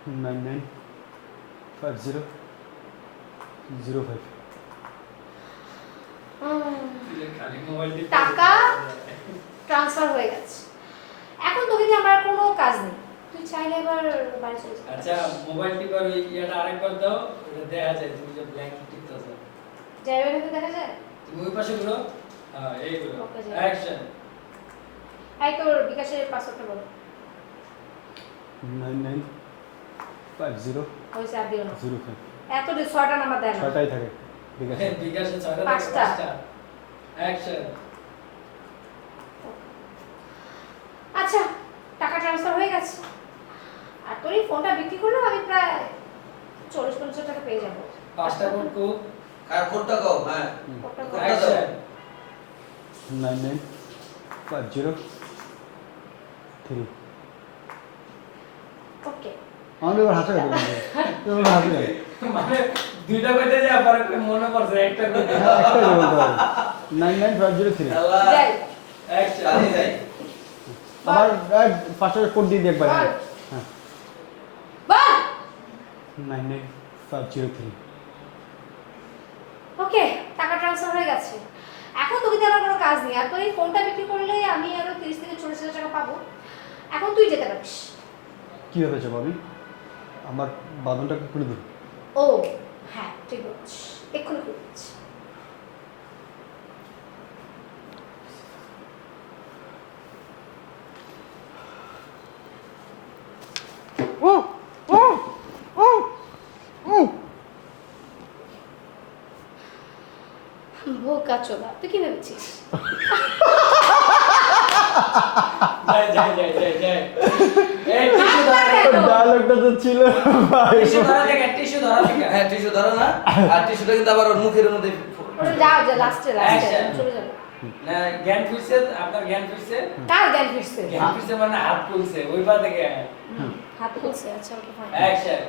995005। খালি মোবাইল টিপে টাকা ট্রান্সফার হয়ে গেছে এখন তোকে দিয়ে আমার কোনো কাজ নেই তুই চাইলে এবার বাড়ি চলে যা আচ্ছা মোবাইল টিপার ওই ইয়াটা আরেকবার দাও ওটা দেখা যায় তুমি যে ব্ল্যাঙ্ক টিপতেছো যাইবে না দেখা যায় তুমি ওই পাশে ঘুরো হ্যাঁ এই ঘুরো ওকে, যাই। অ্যাকশন এই তোর বিকাশের পাসওয়ার্ডটা বল 995005। হয়েছে আর দিও না এত 6টা নাম্বার দেয় না ছটাই থাকে ঠিক আছে। বিকাশে 6টা থেকে পাঁচটা। 5টা অ্যাকশন আচ্ছা টাকা ট্রান্সফার হয়ে গেছে আর তোর এই ফোনটা বিক্রি করলেও আমি প্রায় 40-50 টাকা পেয়ে যাবো 5টা কোড কো আর কোডটা কও, হ্যাঁ। কোডটা কোড। অ্যাকশন 995003। ওকে আমাদের এবার হাসা গেল এবার হাসি গেল। মানে দুইটা কইতে যা পরে কই মনে পড়ছে একটা কইতে একটাই বলতে হবে 99503। আল্লাহ। যাই অ্যাকশন চালিয়ে যাই। আবার ফার্স্ট কোড দিয়ে দিই একবার। বল। হ্যাঁ বল 99503। ওকে টাকা ট্রান্সফার হয়ে গেছে এখন তোকে দিয়ে আমার কোনো কাজ নেই আর তোর এই ফোনটা বিক্রি করলে আমি আরো 30 থেকে 40 টাকা পাবো এখন তুই যেতে পারিস কীভাবে যাবো আমি? আমার বাঁধনটা খুলে দিই। ও হ্যাঁ ঠিক বলছিস এক্ষুনি খুলে দিচ্ছি বোকা চোদা তুই কি ভেবেছিস যাই যাই যাই যাই যাই এই টিস্যু ধরা ডায়লগটা তো ছিল ভাই। টিস্যু ধরা থেকে টিস্যু ধরা থেকে হ্যাঁ, টিস্যু ধরো না। আর টিস্যুটা কিন্তু আবার ওর মুখের মধ্যে ওটা যাও যা লাস্টে Action. চলে যাবে না জ্ঞান ফিরছে আপনার জ্ঞান ফিরছে কার জ্ঞান ফিরছে জ্ঞান ফিরছে মানে হাত খুলছে ওই পা থেকে হাত খুলছে আচ্ছা ওকে ফাইন অ্যাকশন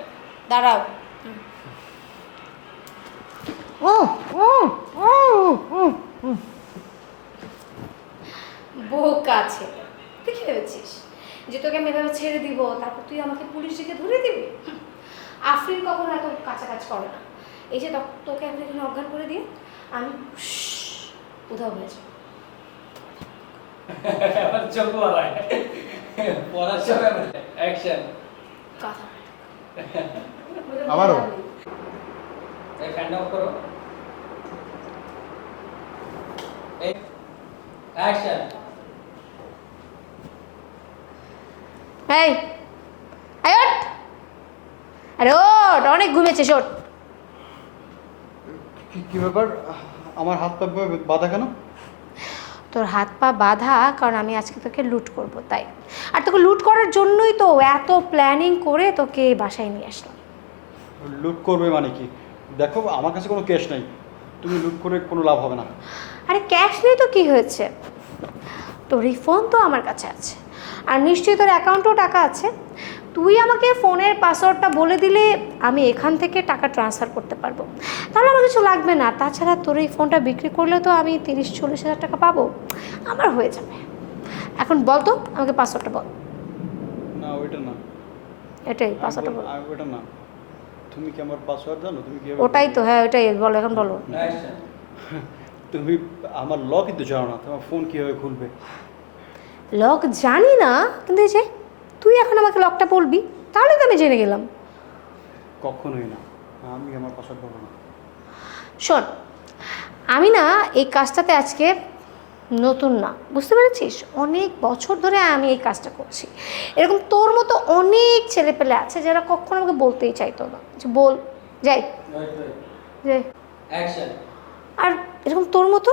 দাঁড়াও বোকা ছেলে, তুই কি ভেবেছিস যে তোকে আমি এভাবে ছেড়ে দিব তারপর তুই আমাকে পুলিশ ডেকে ধরে দিবি? আফরিন কখনো এত কাছাকাছি করে না। এই যে তোকে আমি এখানে অজ্ঞান করে দিয়ে আমি উধাও হয়েছে। আবার চোখ লড়াই পড়ার সময় অ্যাকশন কথা আবারও? এই ফ্যান অফ করো এই অ্যাকশন এই আয় ওঠ, আরে ওঠ, অনেক ঘুমেছিস, ওঠ। কি ব্যাপার? আমার হাত পা বাঁধা কেন? তোর হাত পা বাঁধা কারণ আমি আজকে তোকে লুট করব তাই। আর তোকে লুট করার জন্যই তো এত প্ল্যানিং করে তোকে বাসায় নিয়ে আসলাম। লুট করবে মানে কি? দেখো আমার কাছে কোনো ক্যাশ নাই, তুমি লুট করে কোনো লাভ হবে না। আরে ক্যাশ নেই তো কি হয়েছে, তোর এই ফোন তো আমার কাছে আছে, আর নিশ্চয়ই তোর অ্যাকাউন্টেও টাকা আছে। তুই আমাকে ফোনের পাসওয়ার্ডটা বলে দিলে আমি এখান থেকে টাকা ট্রান্সফার করতে পারবো, তাহলে আমার কিছু লাগবে না। তাছাড়া তোর এই ফোনটা বিক্রি করলে তো আমি 30-40 হাজার টাকা পাবো, আমার হয়ে যাবে। এখন বল তো আমাকে পাসওয়ার্ডটা বল। না ওইটা না, এটাই পাসওয়ার্ডটা বল। ওইটা না। তুমি কি আমার পাসওয়ার্ড জানো? তুমি কি ওটাই তো, হ্যাঁ ওটাই বলো, এখন বলো। অ্যাকশন তুমি আমার লক কিন্তু জানো না, তোমার ফোন কিভাবে খুলবে? লক জানি না, কিন্তু এই যে তুই এখন আমাকে লকটা বলবি তাহলে তো আমি জেনে গেলাম। কখনোই না, আমি আমার পাসওয়ার্ড বলবো না। শোন, আমি না এই কাজটাতে আজকে নতুন না, বুঝতে পেরেছিস? অনেক বছর ধরে আমি এই কাজটা করছি। এরকম তোর মতো অনেক ছেলেপেলে আছে যারা কখনো আমাকে বলতেই চাইতো না যে বল যাই যাই, অ্যাকশন আর এরকম তোর মতো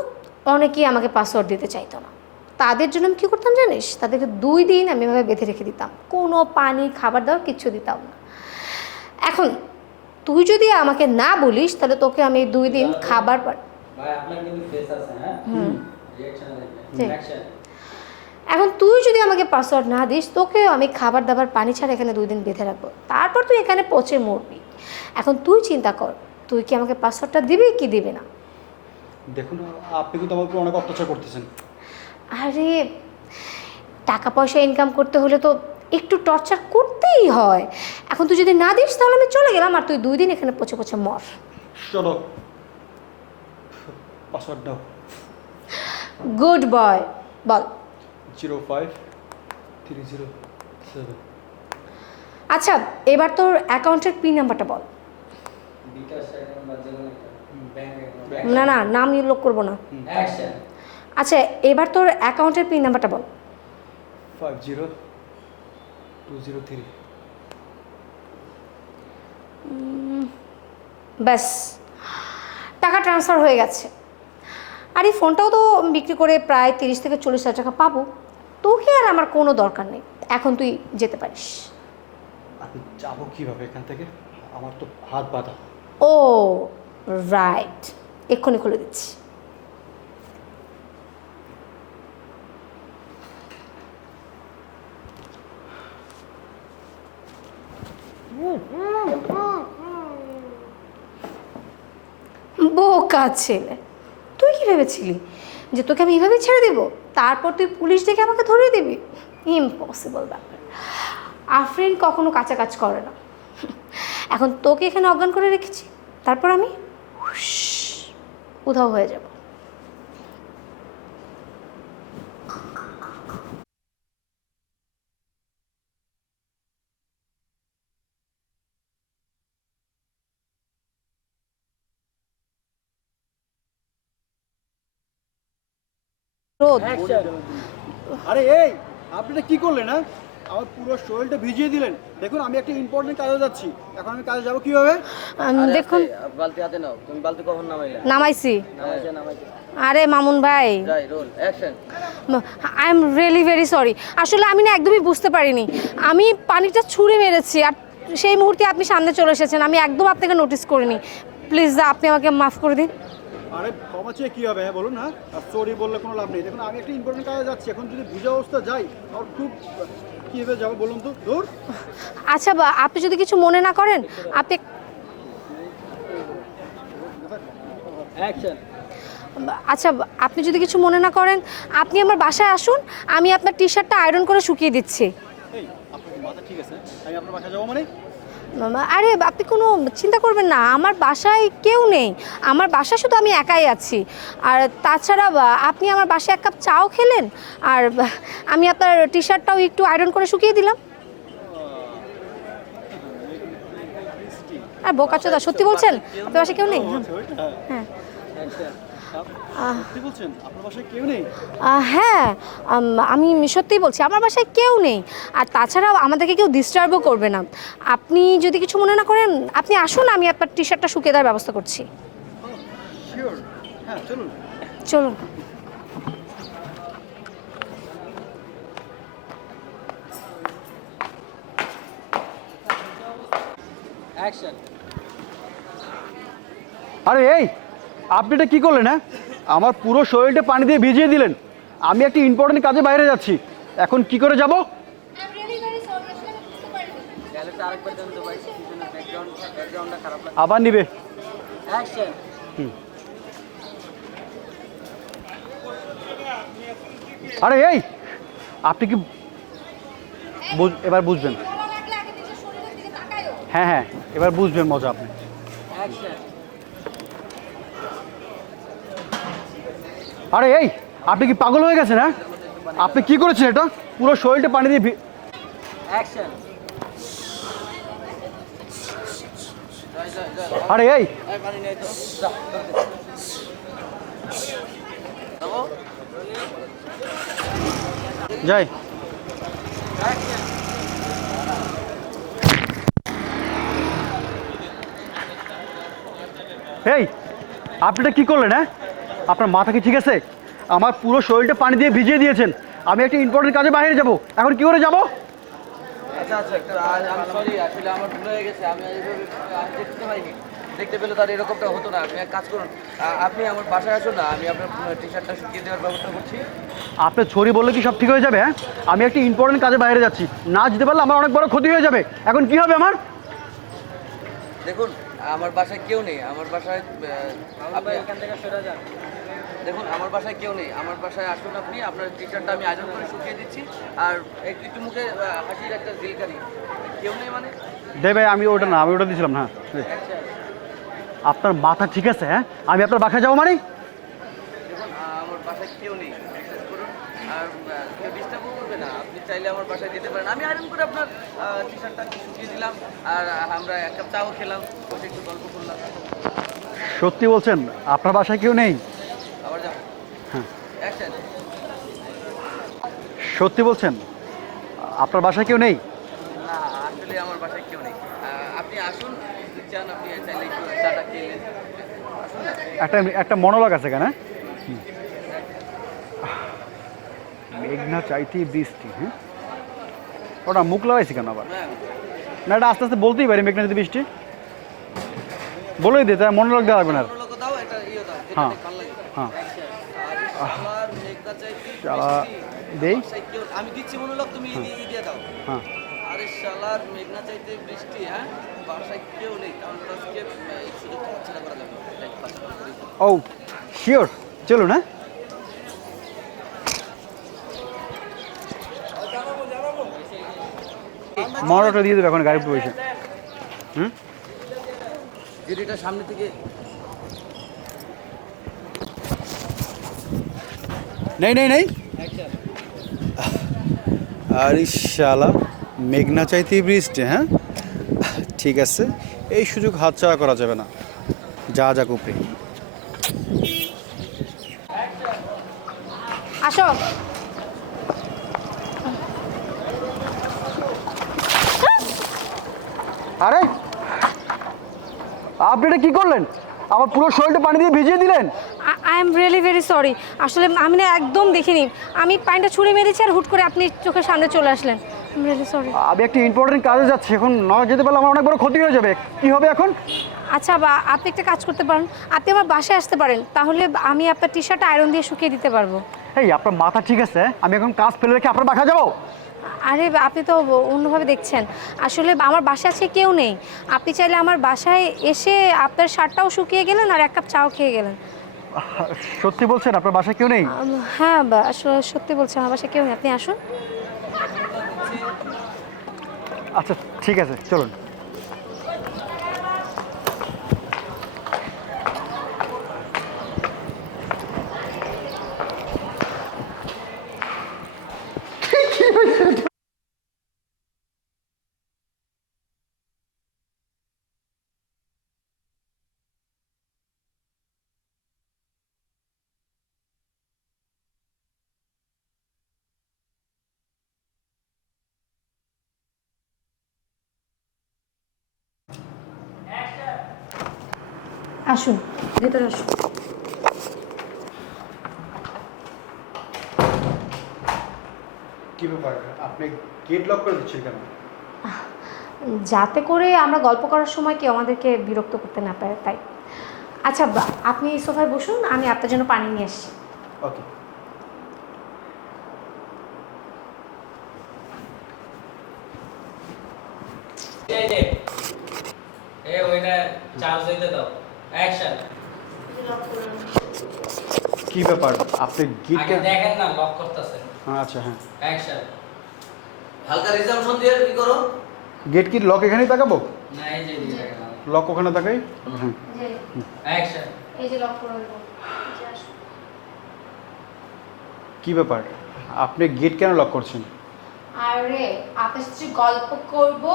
অনেকেই আমাকে পাসওয়ার্ড দিতে চাইতো না। তাদের জন্য আমি কী করতাম জানিস? তাদেরকে 2 দিন আমি এভাবে বেঁধে রেখে দিতাম, কোনো পানি খাবার দাবার কিচ্ছু দিতাম না। এখন তুই যদি আমাকে না বলিস তাহলে তোকে আমি 2 দিন খাবার ভাই আপনার কিন্তু ফেস আছে হ্যাঁ রিঅ্যাকশন জি। অ্যাকশন এখন তুই যদি আমাকে পাসওয়ার্ড না দিস তোকেও আমি খাবার দাবার পানি ছাড়া এখানে 2 দিন বেঁধে রাখবো, তারপর তুই এখানে পচে মরবি। এখন তুই চিন্তা কর, তুই কি আমাকে পাসওয়ার্ডটা দিবি কি দিবি না? দেখুন আপনি কিন্তু আমার উপর অনেক অত্যাচার করতেছেন। আরে টাকা পয়সা ইনকাম করতে হলে তো একটু টর্চার করতেই হয়। এখন তুই যদি না দিস তাহলে আমি চলে গেলাম, আর তুই 2 দিন এখানে পচে পচে মর। চলো পাসওয়ার্ড দাও। গুড বয়, বল। 05307। আচ্ছা এবার তোর অ্যাকাউন্টের পিন নাম্বারটা বল। বিকাশ অ্যাকাউন্ট বা যেকোনো একটা ব্যাংক অ্যাকাউন্ট না না, নাম উল্লেখ করবো না। অ্যাকশন আচ্ছা এবার তোর অ্যাকাউন্টের পিন নাম্বারটা বল। 50203। ব্যাস, টাকা ট্রান্সফার হয়ে গেছে। আর এই ফোনটাও তো বিক্রি করে প্রায় 30-40 হাজার টাকা পাবো। তোকে আর আমার কোনো দরকার নেই, এখন তুই যেতে পারিস। আমি যাবো কিভাবে এখান থেকে? আমার তো হাত বাঁধা। ও রাইট, এক্ষুনি খুলে দিচ্ছি। বোকা ছেলে, তুই কি ভেবেছিলি যে তোকে আমি এইভাবে ছেড়ে দেব তারপর তুই পুলিশ ডেকে আমাকে ধরিয়ে দিবি? ইম্পসিবল ব্যাপার। আফরিন কখনো কাছাকাছি করে না। এখন তোকে এখানে অজ্ঞান করে রেখেছি, তারপর আমি উধাও হয়ে যাব। রোদ, আরে এই আপনি এটা কি করলেন? না আমার পুরো শরীরটা ভিজিয়ে দিলেন। দেখুন আমি একটা ইম্পর্টেন্ট কাজে যাচ্ছি, এখন আমি কাজে যাব কিভাবে? দেখুন বালতি হাতে নাও। তুমি বালতি কখন নামাইলে? নামাইছি। নামাইতে আরে মামুন ভাই, যাই roll action. I am really very sorry. আসলে আমি না একদমই বুঝতে পারিনি, আমি পানিটা ছুঁড়ে মেরেছি আর সেই মুহূর্তে আপনি সামনে চলে এসেছেন, আমি একদম আপনাকে নোটিস করিনি। প্লিজ আপনি আমাকে মাফ করে দিন। আরে ক্ষমা চেয়ে কী হবে? হ্যাঁ বলুন না, আর সরি বললে কোনো লাভ নেই। দেখুন আমি একটা ইম্পর্টেন্ট কাজে যাচ্ছি, এখন যদি বুঝে অবস্থা যাই আর খুব কীভাবে যাবো বলুন তো? দূর। আচ্ছা আপনি যদি কিছু মনে না করেন, আপনি আচ্ছা, আপনি যদি কিছু মনে না করেন, আপনি আমার বাসায় আসুন, আমি আপনার টি শার্টটা আয়রন করে শুকিয়ে দিচ্ছি। এই আপনার মাথা ঠিক আছে? আমি আপনার বাসায় যাবো মানে? আরে আপনি কোনো চিন্তা করবেন না, আমার বাসায় কেউ নেই, আমার বাসায় শুধু আমি একাই আছি। আর তাছাড়া আপনি আমার বাসায় 1 কাপ চাও খেলেন, আর আমি আপনার টি শার্টটাও একটু আয়রন করে শুকিয়ে দিলাম। আর বোকাচোদা, সত্যি বলছেন আপনার বাসায় কেউ নেই? হ্যাঁ কি বলছেন? আপনার বাসায় কেউ নেই? হ্যাঁ, আমি সত্যিই বলছি, আমার বাসায় কেউ নেই। আর তাছাড়া আমাদেরকে কেউ ডিস্টার্বও করবে না। আপনি যদি কিছু মনে না করেন, আপনি আসুন, আমি আপনার টি শার্টটা শুকিয়ে দেওয়ার ব্যবস্থা করছি। শিওর? হ্যাঁ, চলুন। চলুন। আরে এই, আপনি এটা কি করলেন? হ্যাঁ, আমার পুরো শরীরটা পানি দিয়ে ভিজিয়ে দিলেন। আমি একটা ইম্পর্টেন্ট কাজে বাইরে যাচ্ছি, এখন কি করে যাব? আবার নিবে। আরে এই, আপনি কি এবার বুঝবেন? হ্যাঁ হ্যাঁ, এবার বুঝবেন মজা আপনি। আরে এই, আপনি কি পাগল হয়ে গেছেন? হ্যাঁ, আপনি কি করেছেন? এটা পুরো শরীরটা পানি দিয়ে আরে এই, যাই। এই, আপনি এটা কি করলেন? হ্যাঁ, আপনার মাথা কি ঠিক আছে? আমার পুরো শরীরটা পানি দিয়ে ভিজিয়ে দিয়েছেন। আমি একটা ইম্পর্টেন্ট কাজে বাইরে যাব, এখন কি করে যাব? আচ্ছা আচ্ছা, আমি সরি, আসলে আমার ভুল হয়ে গেছে। আমি দেখতে পাইনি, দেখতে পেলে তার এরকমটা হতো না। আপনি এক কাজ করুন, আপনি আমার বাসায় আসুন না, আমি আপনার টি শার্টটা শুকিয়ে দেওয়ার ব্যবস্থা করছি। আপনি সরি বললে কি সব ঠিক হয়ে যাবে? হ্যাঁ, আমি একটা ইম্পর্টেন্ট কাজে বাইরে যাচ্ছি, না যেতে পারলে আমার অনেক বড় ক্ষতি হয়ে যাবে। এখন কি হবে আমার? দেখুন, আমার বাসায় কেউ নেই। আমার বাসায় আপনি এখান থেকে সরে যান। দেখুন, আমার বাসায় কেউ নেই। আমার বাসায় আসুন আপনি, আপনার টি শার্টটা আমি আয়রন করে শুকিয়ে দিচ্ছি। আর একটু মুখে হাসির একটা জিলকারি। কেউ নেই মানে? দেবে, আমি ওটা না, আমি ওটা দিয়েছিলাম না। আপনার মাথা ঠিক আছে? হ্যাঁ, আমি আপনার বাসায় যাবো মানে? দেখুন, আমার বাসায় কেউ নেই, বিশ্বাস করুন। আর কেউ ডিস্টার্বও করবে না। আপনি চাইলে আমার বাসায় যেতে পারেন। আমি আয়রন করে আপনার টি শার্টটা শুকিয়ে দিলাম, আর আমরা 1 কাপ চাও খেলাম, বসে একটু গল্প করলাম। সত্যি বলছেন আপনার বাসায় কেউ নেই? আবার যাও। হ্যাঁ, অ্যাকশন। সত্যি বলছেন আপনার বাসায় কেউ নেই? না, আসলে আমার বাসায় কেউ নেই। আপনি আসুন, যদি চান আপনি চাইলে একটু চাটা খেয়ে আসুন না। একটা মনোলগ আছে কেন? মেঘনা চাইতেই বৃষ্টি। হ্যাঁ, ওটা মুখ লাগাইছি কেন আবার? না, এটা আস্তে আস্তে বলতেই পারি, মেঘনা যদি বৃষ্টি বলেই দে, তাই মনোলগ দেওয়া লাগবে না। দাও, এটা ইয়ে দাও, যেটা হ্যাঁ ভালো লাগে। হ্যাঁ, আর মেঘনা চাইতে শালা দেই। আমি দিচ্ছি মনোলগ, তুমি দিয়ে দাও। হ্যাঁ, আরে শালার, মেঘনা চাইতে বৃষ্টি। হ্যাঁ, বাসায় কেউ নেই, কারণ আজকে এই সুযোগটা হাতছাড়া করা যাবে না। ও শিওর, চলুন। হ্যাঁ, মনোলগটা দিয়ে দেবে এখন গাড়ি বসে। হুম, যেটা সামনে থেকে নেই নেই নেই। আরে শালা, মেঘনা চাইতেই বৃষ্টি। হ্যাঁ, ঠিক আছে, এই সুযোগ হাতছাড়া করা যাবে না। যা যা কুপরি। আসো। আরে আপনি এটা কি করলেন? আমার পুরো শরীরটা পানি দিয়ে ভিজিয়ে দিলেন। I am really very sorry. আসলে আমি না একদম দেখিনি, আমি পানিটা ছুঁড়ে মেরেছি আর হুট করে আপনি চোখের সামনে চলে আসলেন। I am really sorry. আমি একটা ইম্পর্টেন্ট কাজে যাচ্ছি, এখন না যেতে পারলে আমার অনেক বড় ক্ষতি হয়ে যাবে। কি হবে এখন? আচ্ছা, আপনি একটা কাজ করতে পারেন, আপনি আমার বাসায় আসতে পারেন, তাহলে আমি আপনার টি শার্টটা আয়রন দিয়ে শুকিয়ে দিতে পারবো। এই আপনার মাথা ঠিক আছে? আমি এখন কাজ ফেলে রেখে আপনার বাসা যাবো? আরে আপনি তো অন্যভাবে দেখছেন, আসলে আমার বাসায় আছে কেউ নেই। আপনি চাইলে আমার বাসায় এসে আপনার শার্টটাও শুকিয়ে গেলেন আর 1 কাপ চাও খেয়ে গেলেন। সত্যি বলছেন আপনার বাসায় কেউ নেই? হ্যাঁ আসলে সত্যি বলছি, আমার বাসায় কেউ নেই, আপনি আসুন। আচ্ছা ঠিক আছে, চলুন। আসুন, ভেতরে আসুন। কি ব্যাপার, আপনি গেট লক করে দিচ্ছেন কেন? যাতে করে আমরা গল্প করার সময় কেউ আমাদেরকে বিরক্ত করতে না পারে, তাই। আচ্ছা আপনি এই সোফায় বসুন, আমি আপনার জন্য পানি নিয়ে আসছি। ওকে। ওইটা চার্জ দিতে দাও। অ্যাকশন। কি ব্যাপার, আপনি গেট আগে দেখেন না লক করতেছে। আচ্ছা হ্যাঁ। অ্যাকশন। হালকা রিজাম্পশন দিয়ে কি করো? গেট কি লক এখানেই তাকাবো? না এই যে দিয়ে দেখেন। লক ওখানে তাকাই? হ্যাঁ। অ্যাকশন। এই যে লক করে দেবো। কি ব্যাপার, আপনি গেট কেন লক করছেন? আরে আপনার সাথে গল্প করব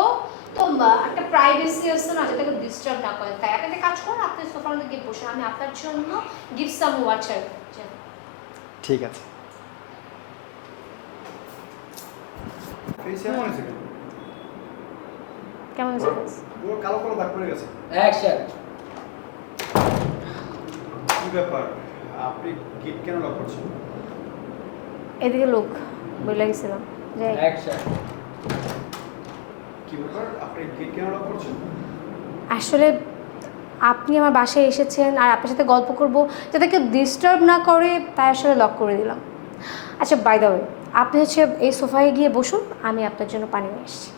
তো একটা প্রাইভেসি আছে না, যেটাকে ডিস্টার্ব না করে, তাই আপনি একটা কাজ করুন, আপনি সোফার মধ্যে গিয়ে বসে, আমি আপনার জন্য গিভ সাম ওয়াটার। ঠিক আছে। ফেসে মনে হচ্ছে কেন? কেমন আছে? পুরো কালো কালো দাগ পড়ে গেছে। অ্যাকশন। কি ব্যাপার, আপনি গেট কেন লক করছেন? এদিকে লোক বলে গেছিলাম যাই। অ্যাকশন। কি ব্যাপার, আপনি গেট কেন লক করছেন? আসলে আপনি আমার বাসায় এসেছেন আর আপনার সাথে গল্প করব, যাতে কেউ ডিস্টার্ব না করে, তাই আসলে লক করে দিলাম। আচ্ছা বাই দ্য ওয়ে, আপনি হচ্ছে এই সোফায় গিয়ে বসুন, আমি আপনার জন্য পানি নিয়ে এসেছি।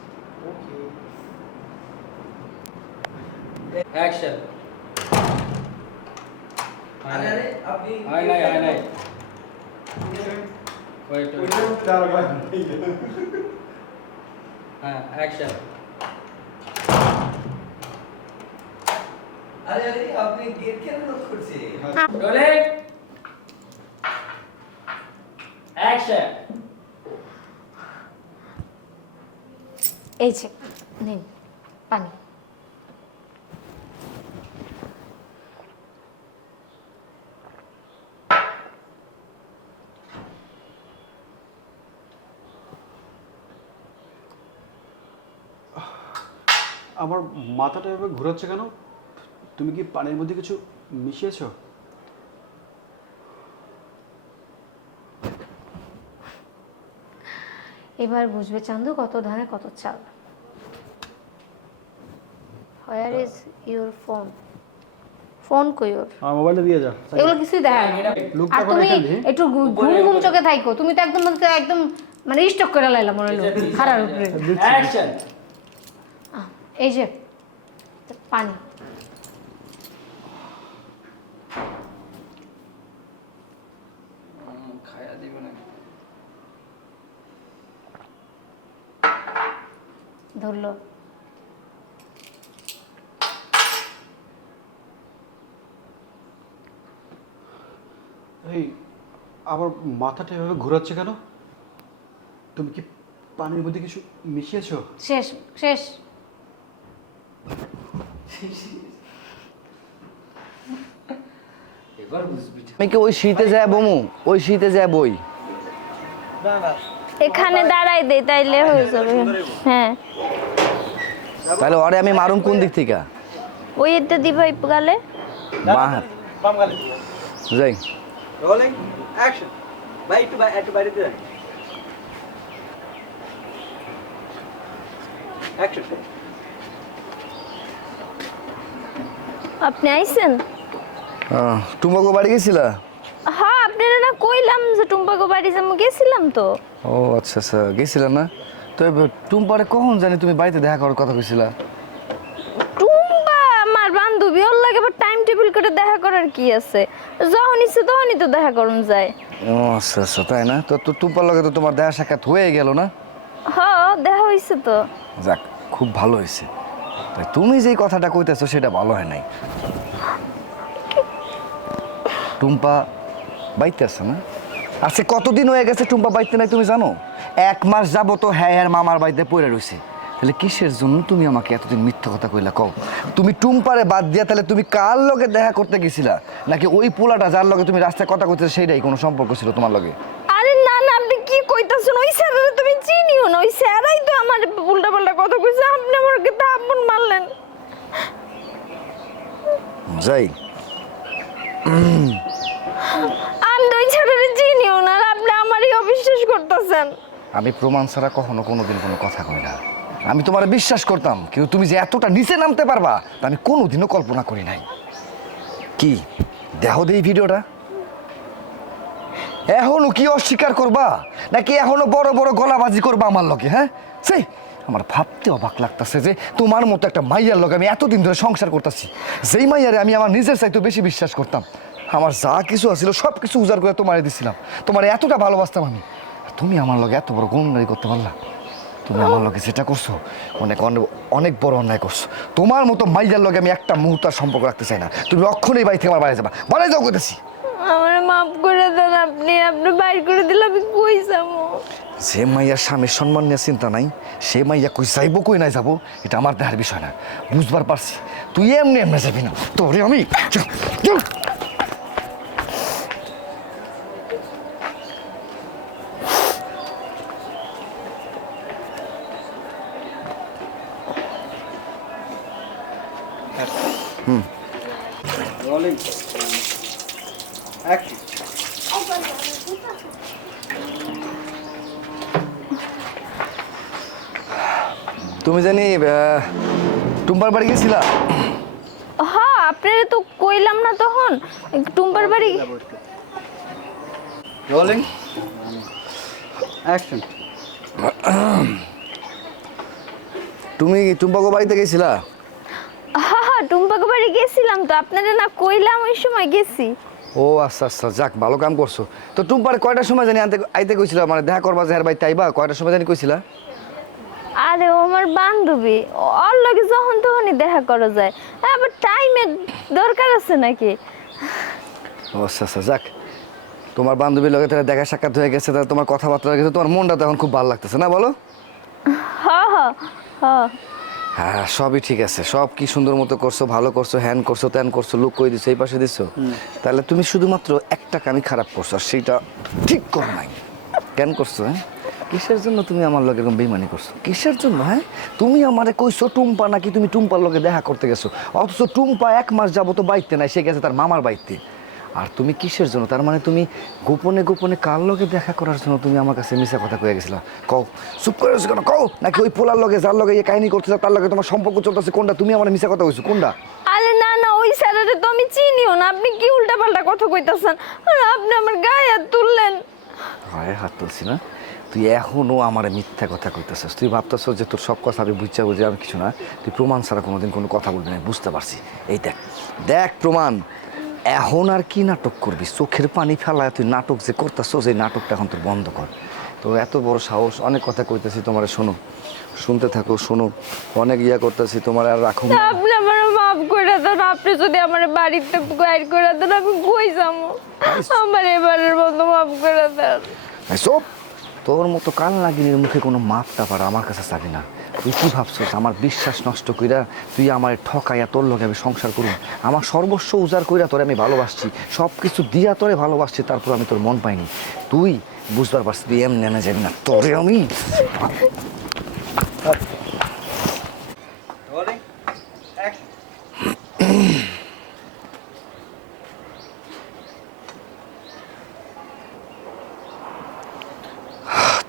অ্যাকশন। আরে আপনি আয় নাই ওয়েট হ্যাঁ অ্যাকশন। আরে আপনি গেট কেন লক করছেন? Rolling action. এই যে নিন পানি। আমার মাথাটা এভাবে ঘোরাচ্ছে কেন? তুমি কি পানির মধ্যে কিছু মিশিয়েছো? এবার বুঝবে চান্দু কত ধানে কত চাল। Where is your phone? Phone কই ওর? আমার মোবাইলটা দিয়ে যা। এগুলো কিছুই দেখা না। আর তুমি একটু ঘুম চোখে থাইকো, তুমি তো একদম মানে স্টক করে লাইলা মনে হলো খারার উপরে। অ্যাকশন। এই যে পানি। খায়া দিবে না। ধরলো। এই আমার মাথাটা এভাবে ঘোরাচ্ছে কেন? তুমি কি পানির মধ্যে কিছু মিশিয়েছো? শেষ শেষ। এবার বুঝবি। আমি কি ওই শীতে যায় বমু? ওই শীতে যায় বই? এখানে দাঁড়াই দে, তাইলে হয়ে যাবে। হ্যাঁ তাহলে ওরে আমি মারুম কোন দিক থেকে? ওই এটা দিবাই গালে। বাম গালে। যাই। Rolling action. ভাই একটু বাইরে দিয়ে অ্যাকশন। আপনি আইছেন? তোমাকে বাড়ি গেছিলা? হ্যাঁ আপনারা না কই কইলাম যে টুম্পাকে বাড়ি যাবো, গেছিলাম তো। ও আচ্ছা আচ্ছা, গেছিলাম না তো। টুম্পারে কখন জানি তুমি বাড়িতে দেখা করার কথা কইছিলা? টুম্পা আমার বান্ধবী, ওর লাগে আবার টাইম টেবিল করে দেখা করার কি আছে? যখন ইচ্ছে তখনই তো দেখা করুন যায়। ও আচ্ছা আচ্ছা, তাই না? তো টুম্পার লগে তো তোমার দেখা সাক্ষাৎ হয়ে গেল না? হ্যাঁ, দেখা হয়েছে তো। যাক, খুব ভালো হয়েছে। তাই তুমি যেই কথাটা কইতেছো সেটা ভালো হয় নাই। টুম্পা বাইতে আছে না? আচ্ছা, কতদিন হয়ে গেছে টুম্পা বাইতে নাই তুমি জানো? 1 মাস যাবো তো হ্যাঁ মামার বাড়িতে পড়ে রয়েছে। তাহলে কিসের জন্য তুমি আমাকে এতদিন মিথ্যা কথা কইলা কও? তুমি টুম্পারে বাদ দিয়া তাহলে তুমি কার লগে দেখা করতে গেছিলা? নাকি ওই পোলাটা যার লগে তুমি রাস্তায় কথা কইতেছো সেইটাই কোনো সম্পর্ক ছিল তোমার লগে? আরে না না, আপনি কি কইতাছেন? ওই স্যারের তুমি চিনিও না, ওই স্যারাই তো আমার উল্টা পাল্টা কথা কইছে, আপনি আমার তা আপন মারলেন। যাই, আমি তো ওই স্যারের চিনিও না, আর আপনি আমারই অবিশ্বাস করতেছেন। আমি প্রমাণ ছাড়া কখনো কোনোদিন কোনো কথা কই না। আমি তোমার বিশ্বাস করতাম, কিন্তু তুমি যে এতটা নিচে নামতে পারবা তা আমি কোনোদিনও কল্পনা করি নাই। কি দেখো এই ভিডিওটা, এখনো কি অস্বীকার করবা নাকি এখনো বড় বড় গলাবাজি করবা আমার লগে? হ্যাঁ, সেই আমার ভাবতে অবাক লাগতেছে যে তোমার মতো একটা মাইয়ার লগে আমি এতদিন ধরে সংসার করতেছি, যেই মাইয়ারে আমি আমার নিজের চাইতে বেশি বিশ্বাস করতাম। আমার যা কিছু আছিল সব কিছু উজাড় করে তোমারে দিছিলাম, তোমার এতটা ভালোবাসতাম আমি। তুমি আমার লগে এত বড় গুণগারি করতে পারলা? তুমি আমার লগে যেটা করছো অনেক অনেক বড় অন্যায় করছো। তোমার মতো মাইয়ার লগে আমি একটা মুহূর্ত সম্পর্ক রাখতে চাই না। তুমি অক্ষণেই বাড়ি থেকে আমার বাড়ি যাবা, বাড়ি যাও কইতেছি। আমার মাফ করে দেন আপনি, আপনি বাইর করে দিলে আমি কই যাবো? যে মাইয়ার স্বামীর সম্মান নিয়ে চিন্তা নাই, সে মাইয়া কই যাইবো কই নাই যাবো এটা আমার দেখার বিষয় না, বুঝবার পারছি। তুই এমনি এমনি যাবি না, তোরে আমি রোলিং অ্যাকশন। তুমি জানি টুম্পার বাড়ি গেছিলা? হ্যাঁ, আপনারা তো কইলাম না তখন টুম্পার বাড়ি। Rolling action. তুমি টুম্পাকে বাড়িতে গেছিলা? হ্যাঁ হ্যাঁ, টুম্পাকে বাড়ি গেছিলাম তো, আপনারা না কইলাম ওই সময় গেছি। ও আচ্ছা আচ্ছা, যাক ভালো কাম করছো। তো টুম্পার কয়টার সময় জানি আইতে কইছিলা, মানে দেখা করবা যে বাড়িতে আইবা কয়টার সময় জানি কইছিলা? আরে ও আমার বান্ধবী, ওর লগে যখন তখনই দেখা করা যায়, আবার টাইমের দরকার আছে নাকি? ও আচ্ছা আচ্ছা, যাক তোমার বান্ধবীর লগে তাহলে দেখা সাক্ষাৎ হয়ে গেছে, তাহলে তোমার কথাবার্তা হয়ে গেছে, তোমার মনটা তো এখন খুব ভালো লাগতেছে না বলো? হ্যাঁ হ্যাঁ হ্যাঁ। হ্যাঁ, সবই ঠিক আছে, সব কি সুন্দর মতো করছো, ভালো করছো, হ্যান করছো, ত্যান করছো, লুক কই দিছো, এই পাশে দিছো। তাহলে তুমি শুধুমাত্র একটা কামই খারাপ করছো, আর সেইটা ঠিক করো নাই। কেন করছো? হ্যাঁ, কিসের জন্য তুমি আমার লগে এরকম বেইমানি করছো? কিসের জন্য? হ্যাঁ, তুমি আমারে কইছো টুম্পা নাকি তুমি টুম্পার লগে দেখা করতে গেছো, অথচ টুম্পা 1 মাস যাবো তো বাইতে নাই, সে গেছে তার মামার বাড়িতে। আর তুমি কিসের জন্য? তার মানে তুমি গোপনে গোপনে কার লগে দেখা করার জন্য তুমি আমার কাছে মিছা কথা কয়ে গেছিলা? কও, চুপ করে আছো কেন? কও, নাকি ওই পোলার লগে যার লগে এই কাহিনী করতেছে তার লগে তোমার সম্পর্ক চলতেছে, কোনটা? তুমি আমার মিছা কথা কইছো কোনটা? আরে না না, ওই স্যারের তো আমি চিনিও না, আপনি কি উল্টা পাল্টা কথা কইতাছেন? আর আপনি আমার গায়ে হাত তুললেন। গায়ে হাত তুলছি না? তুই এখনো আমার মিথ্যা কথা কইতেছিস। তুই ভাবতেছ যে তোর সব কথা আমি বুঝতে বুঝে আমি কিছু না। তুই প্রমাণ ছাড়া কোনোদিন কোনো কথা বলবি না, বুঝতে পারছি। এই দেখ দেখ প্রমাণ। এখন আর কি নাটক করবি? চোখের পানি ফেলায় তুই নাটক যে করতেছ, যে নাটকটা এখন তোর বন্ধ কর। তোর এত বড় সাহস, অনেক কথা কইতেছি তোমার, শোনো, শুনতে থাকো, শোনো, অনেক ইয়া করতেছি তোমার, আর রাখো না। আপনি আমার মাফ করে দেন, আপনি যদি আমার বাড়িতে গাইড করে দেন আমি কই যাবো? আমার এবারের মতো মাফ করে দেন। সব তোর মতো কাল লাগিনের মুখে কোনো মাপটা পারা আমার কাছে চাবি না। তুই কি ভাবছিস আমার বিশ্বাস নষ্ট কইরা তুই আমার ঠকাইয়া তোর লগে আমি সংসার করুন? আমার সর্বস্ব উজাড় কইরা তোরে আমি ভালোবাসছি, সব কিছু দিয়া তোরে ভালোবাসছি, তারপর আমি তোর মন পাইনি। তুই বুঝবার পারছি তুই এমনি এনে যাবি না, তোরে আমি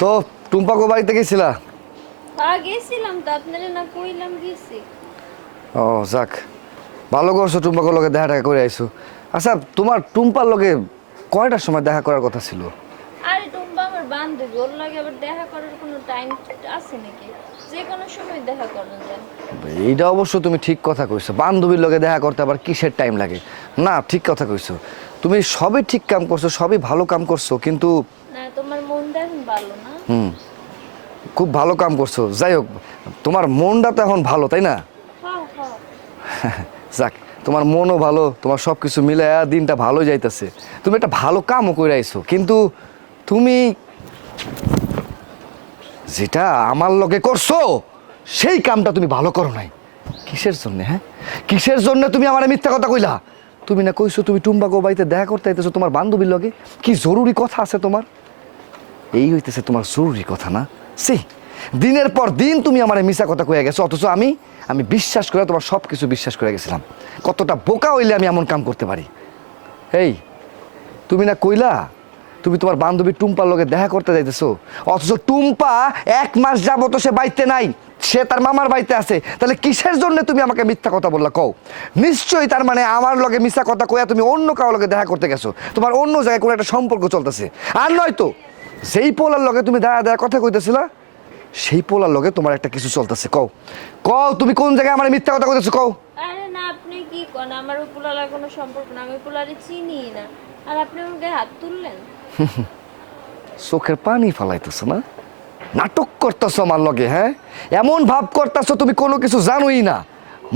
তো টুম্পাকো বাড়িতে গেছিলা? হ্যাঁ গেছিলাম তো, আপনারা না কইলাম গেছি। ও যাক, ভালো করছো, টুম্পাকোর লগে দেখা টাকা করে আইসো। আচ্ছা, তোমার টুম্পার লগে কয়টার সময় দেখা করার কথা ছিল? আরে টুম্পা আমার বান্ধবী, ওর লাগে আবার দেখা করার কোনো টাইম আছে নাকি? যে কোনো সময় দেখা করা যায়। এইটা অবশ্য তুমি ঠিক কথা কইছো, বান্ধবীর লগে দেখা করতে আবার কিসের টাইম লাগে? না, ঠিক কথা কইছো তুমি, সবই ঠিক কাম করছো, সবই ভালো কাম করছো, কিন্তু না তোমার মনটা এখন ভালো না। খুব ভালো কাম করছো। যাই হোক, তোমার মনটা তো এখন ভালো, তাই না? হ্যাঁ হ্যাঁ। যাক, তোমার মনও ভালো, তোমার সব কিছু মিলে দিনটা ভালো যাইতেছে। তুমি একটা ভালো কামও করে আইছো, কিন্তু তুমি যেটা আমার লগে করছো সেই কামটা তুমি ভালো করো নাই। কিসের জন্য? হ্যাঁ, কিসের জন্য তুমি আমার মিথ্যা কথা কইলা? তুমি না কইছো তুমি টুম্বা গো বাড়িতে দেখা করতে আইতেছো তোমার বান্ধবীর লগে? কি জরুরি কথা আছে তোমার? এই হইতেছে তোমার জরুরি কথা না? সে দিনের পর দিন তুমি আমার মিছা কথা কইয়া গেছো, অথচ আমি বিশ্বাস করে তোমার সব কিছু বিশ্বাস করে গেছিলাম। কতটা বোকা হইলে আমি এমন কাম করতে পারি? এই তুমি না কইলা তুমি তোমার বান্ধবী টুম্পার লগে দেখা করতে যাইতেছো, অথচ টুম্পা 1 মাস যাবত সে বাড়িতে নাই, সে তার মামার বাড়িতে আছে। তাহলে কিসের জন্য তুমি আমাকে মিথ্যা কথা বললা কও? নিশ্চয়ই তার মানে আমার লগে মিথ্যা কথা কইয়া তুমি অন্য কারো লগে দেখা করতে গেছো, তোমার অন্য জায়গায় কোনো একটা সম্পর্ক চলতেছে। আর নয়তো যেই পোলার লগে তুমি দেখা কথা কইতেছিলা সেই পোলার লগে তোমার একটা কিছু চলতেছে। কও কও তুমি কোন জায়গায় আমার মিথ্যা কথা কইতেছো? কও। আরে না, আপনি কি কোন? আমার ওই পোলার কোনো সম্পর্ক না, আমি পোলারে চিনি না। আর আপনি ওর গায়ে হাত তুললেন? চোখের পানি ফালাইতেছো না? নাটক করতেছো আমার লগে। হ্যাঁ, এমন ভাব করতেছো তুমি কোনো কিছু জানোই না,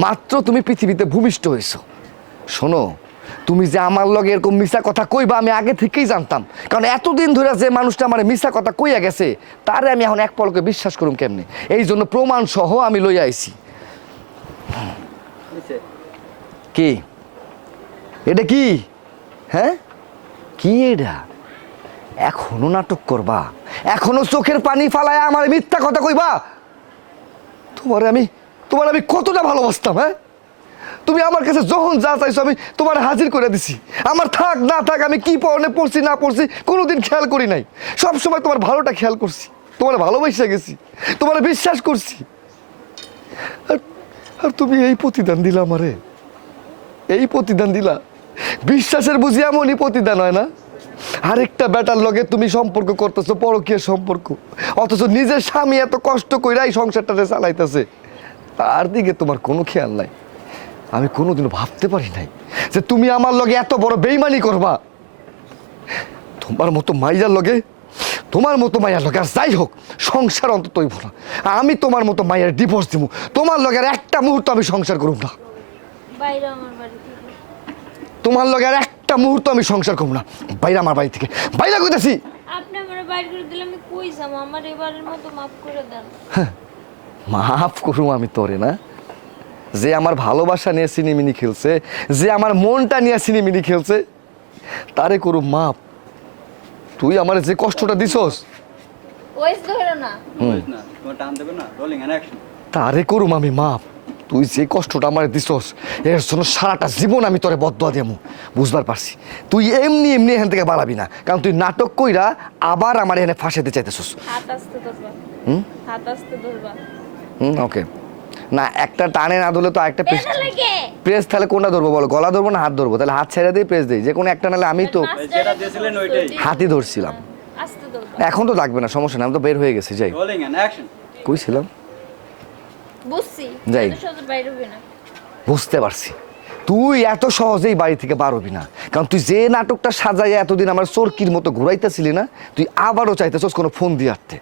মাত্র তুমি পৃথিবীতে ভূমিষ্ঠ হয়েছো। শোনো, তুমি যে আমার লগে এরকম মিছা কথা কইবা আমি আগে থেকেই জানতাম, কারণ এতদিন ধরে যে মানুষটা আমার মিছা কথা কইয়া গেছে তারে আমি এখন এক পলকে বিশ্বাস করুম কেমনে? এই জন্য প্রমাণ সহ আমি লইয়া আইছি। কি এটা? কি? হ্যাঁ, কি এটা? এখনো নাটক করবা? এখনো চোখের পানি ফালায় আমার মিথ্যা কথা কইবা? তোমার আমি কতটা ভালোবাসতাম। হ্যাঁ, তুমি আমার কাছে যখন যা চাইছো আমি তোমার হাজির করে দিছি। আমার থাক না থাক, আমি কি পড়নে পড়ছি না পড়ছি কোনোদিন খেয়াল করি নাই। সব সময় তোমার ভালোটা খেয়াল করছি, তোমার ভালোবাসা গেছি, তোমার বিশ্বাস করছি। আর তুমি এই প্রতিদান দিলা আমারে, এই প্রতিদান দিলা। বিশ্বাসের বুঝি এমনই প্রতিদান হয় না? আরেকটা বেটার লগে তুমি সম্পর্ক করতেছো, পরকীয় সম্পর্ক, অথচ নিজের স্বামী এত কষ্ট কইরা এই সংসারটাতে চালাইতেছে, তার দিকে তোমার কোনো খেয়াল নাই। আমি কোনোদিনও ভাবতে পারি নাই যে তুমি আমার লগে এত বড় বেইমানি করবা। তোমার মতো মাইয়ার লগে আর যাই হোক সংসার অন্তত হইব না। আমি তোমার মতো মাইয়ার ডিভোর্স দিব, তোমার লগে আর একটা মুহূর্ত আমি সংসার করব না। বাইরে আমার বাড়ি থেকে। তোমার লগে আর একটা মুহূর্ত আমি সংসার করব না। বাইরে আমার বাড়ি থেকে, বাইরে কইতাছি। আপনি আমার বাইরে করে দিলে আমি কই যাবো? আমার এবারের মতো মাফ করে দেন। মাফ করুম আমি তোরে না? যে আমার ভালোবাসা নিয়ে সিনেমিনি খেলছে, যে আমার মনটা নিয়ে সিনেমিনি খেলছে, তারে করুম মাফ? তুই আমার যে কষ্টটা দিছস ওইস ধরো না। টান দেবে না, রোলিং এন্ড অ্যাকশন। তারে করুম আমি মাপ? তুই যে কষ্টটা আমার দিছস এর জন্য সারাটা জীবন আমি তোরে বদদোয়া দেবো। বুঝবার পারছি তুই এমনি এখান থেকে বাড়াবি না, কারণ তুই নাটক কইরা আবার আমার এখানে ফাঁসাতে চাইতেছস। হাত আসতে ধরবা। হাত আসতে ধরবা। ওকে। না, একটা টানে না ধরলে তো আরেকটা প্রেস। এটা লাগে। প্রেস তাহলে কোনটা ধরবো বলো? গলা ধরবো না হাত ধরবো? তাহলে হাত ছেড়ে দিয়ে প্রেস দেই, যে কোনো একটা নালে আমি তো যেটা দিয়েছিলেন ওইটাই হাতই ধরছিলাম। আসতে ধরবা। এখন তো লাগবে না, সমস্যা না, আমি তো বের হয়ে গেছি। যাই, রোলিং এন্ড অ্যাকশন। কইছিলাম বুঝছি। যাই। এত সহজে বাইরে হবে না। বুঝতে পারছি তুই এত সহজেই বাড়ি থেকে বার হবি না, কারণ তুই যে নাটকটা সাজাইয়া এতদিন আমার চোরকির মতো ঘুরাইতেছিলি না, তুই আবারও চাইতেছস কোনো ফোন দিয়ে আসতে।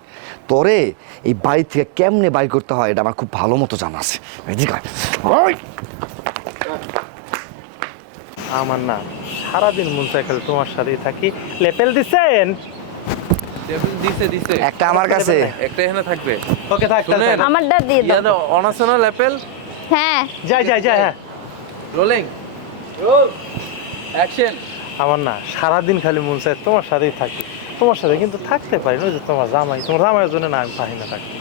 তোরে এই বাড়ি থেকে কেমনে বাইর করতে হয় এটা আমার খুব ভালো মতো জানা আছে। এদিকে আয়। ওই! আমার না সারাদিন মন চাই খালি তোমার সাথেই থাকি। লেপেল দিছেন? দিছে একটা আমার কাছে। একটা এখানে থাকবে। ওকে থাক। আমারটা দিয়ে দাও। অনাসনা লেপেল। হ্যাঁ। যাই হ্যাঁ। Rolling roll action. আমার না সারাদিন খালি মন চাই তোমার সাথেই থাকি, তোমার সাথে কিন্তু থাকতে পারি না। ওই যে তোমার জামাইয়ের জন্য না আমি পারি না থাকতে।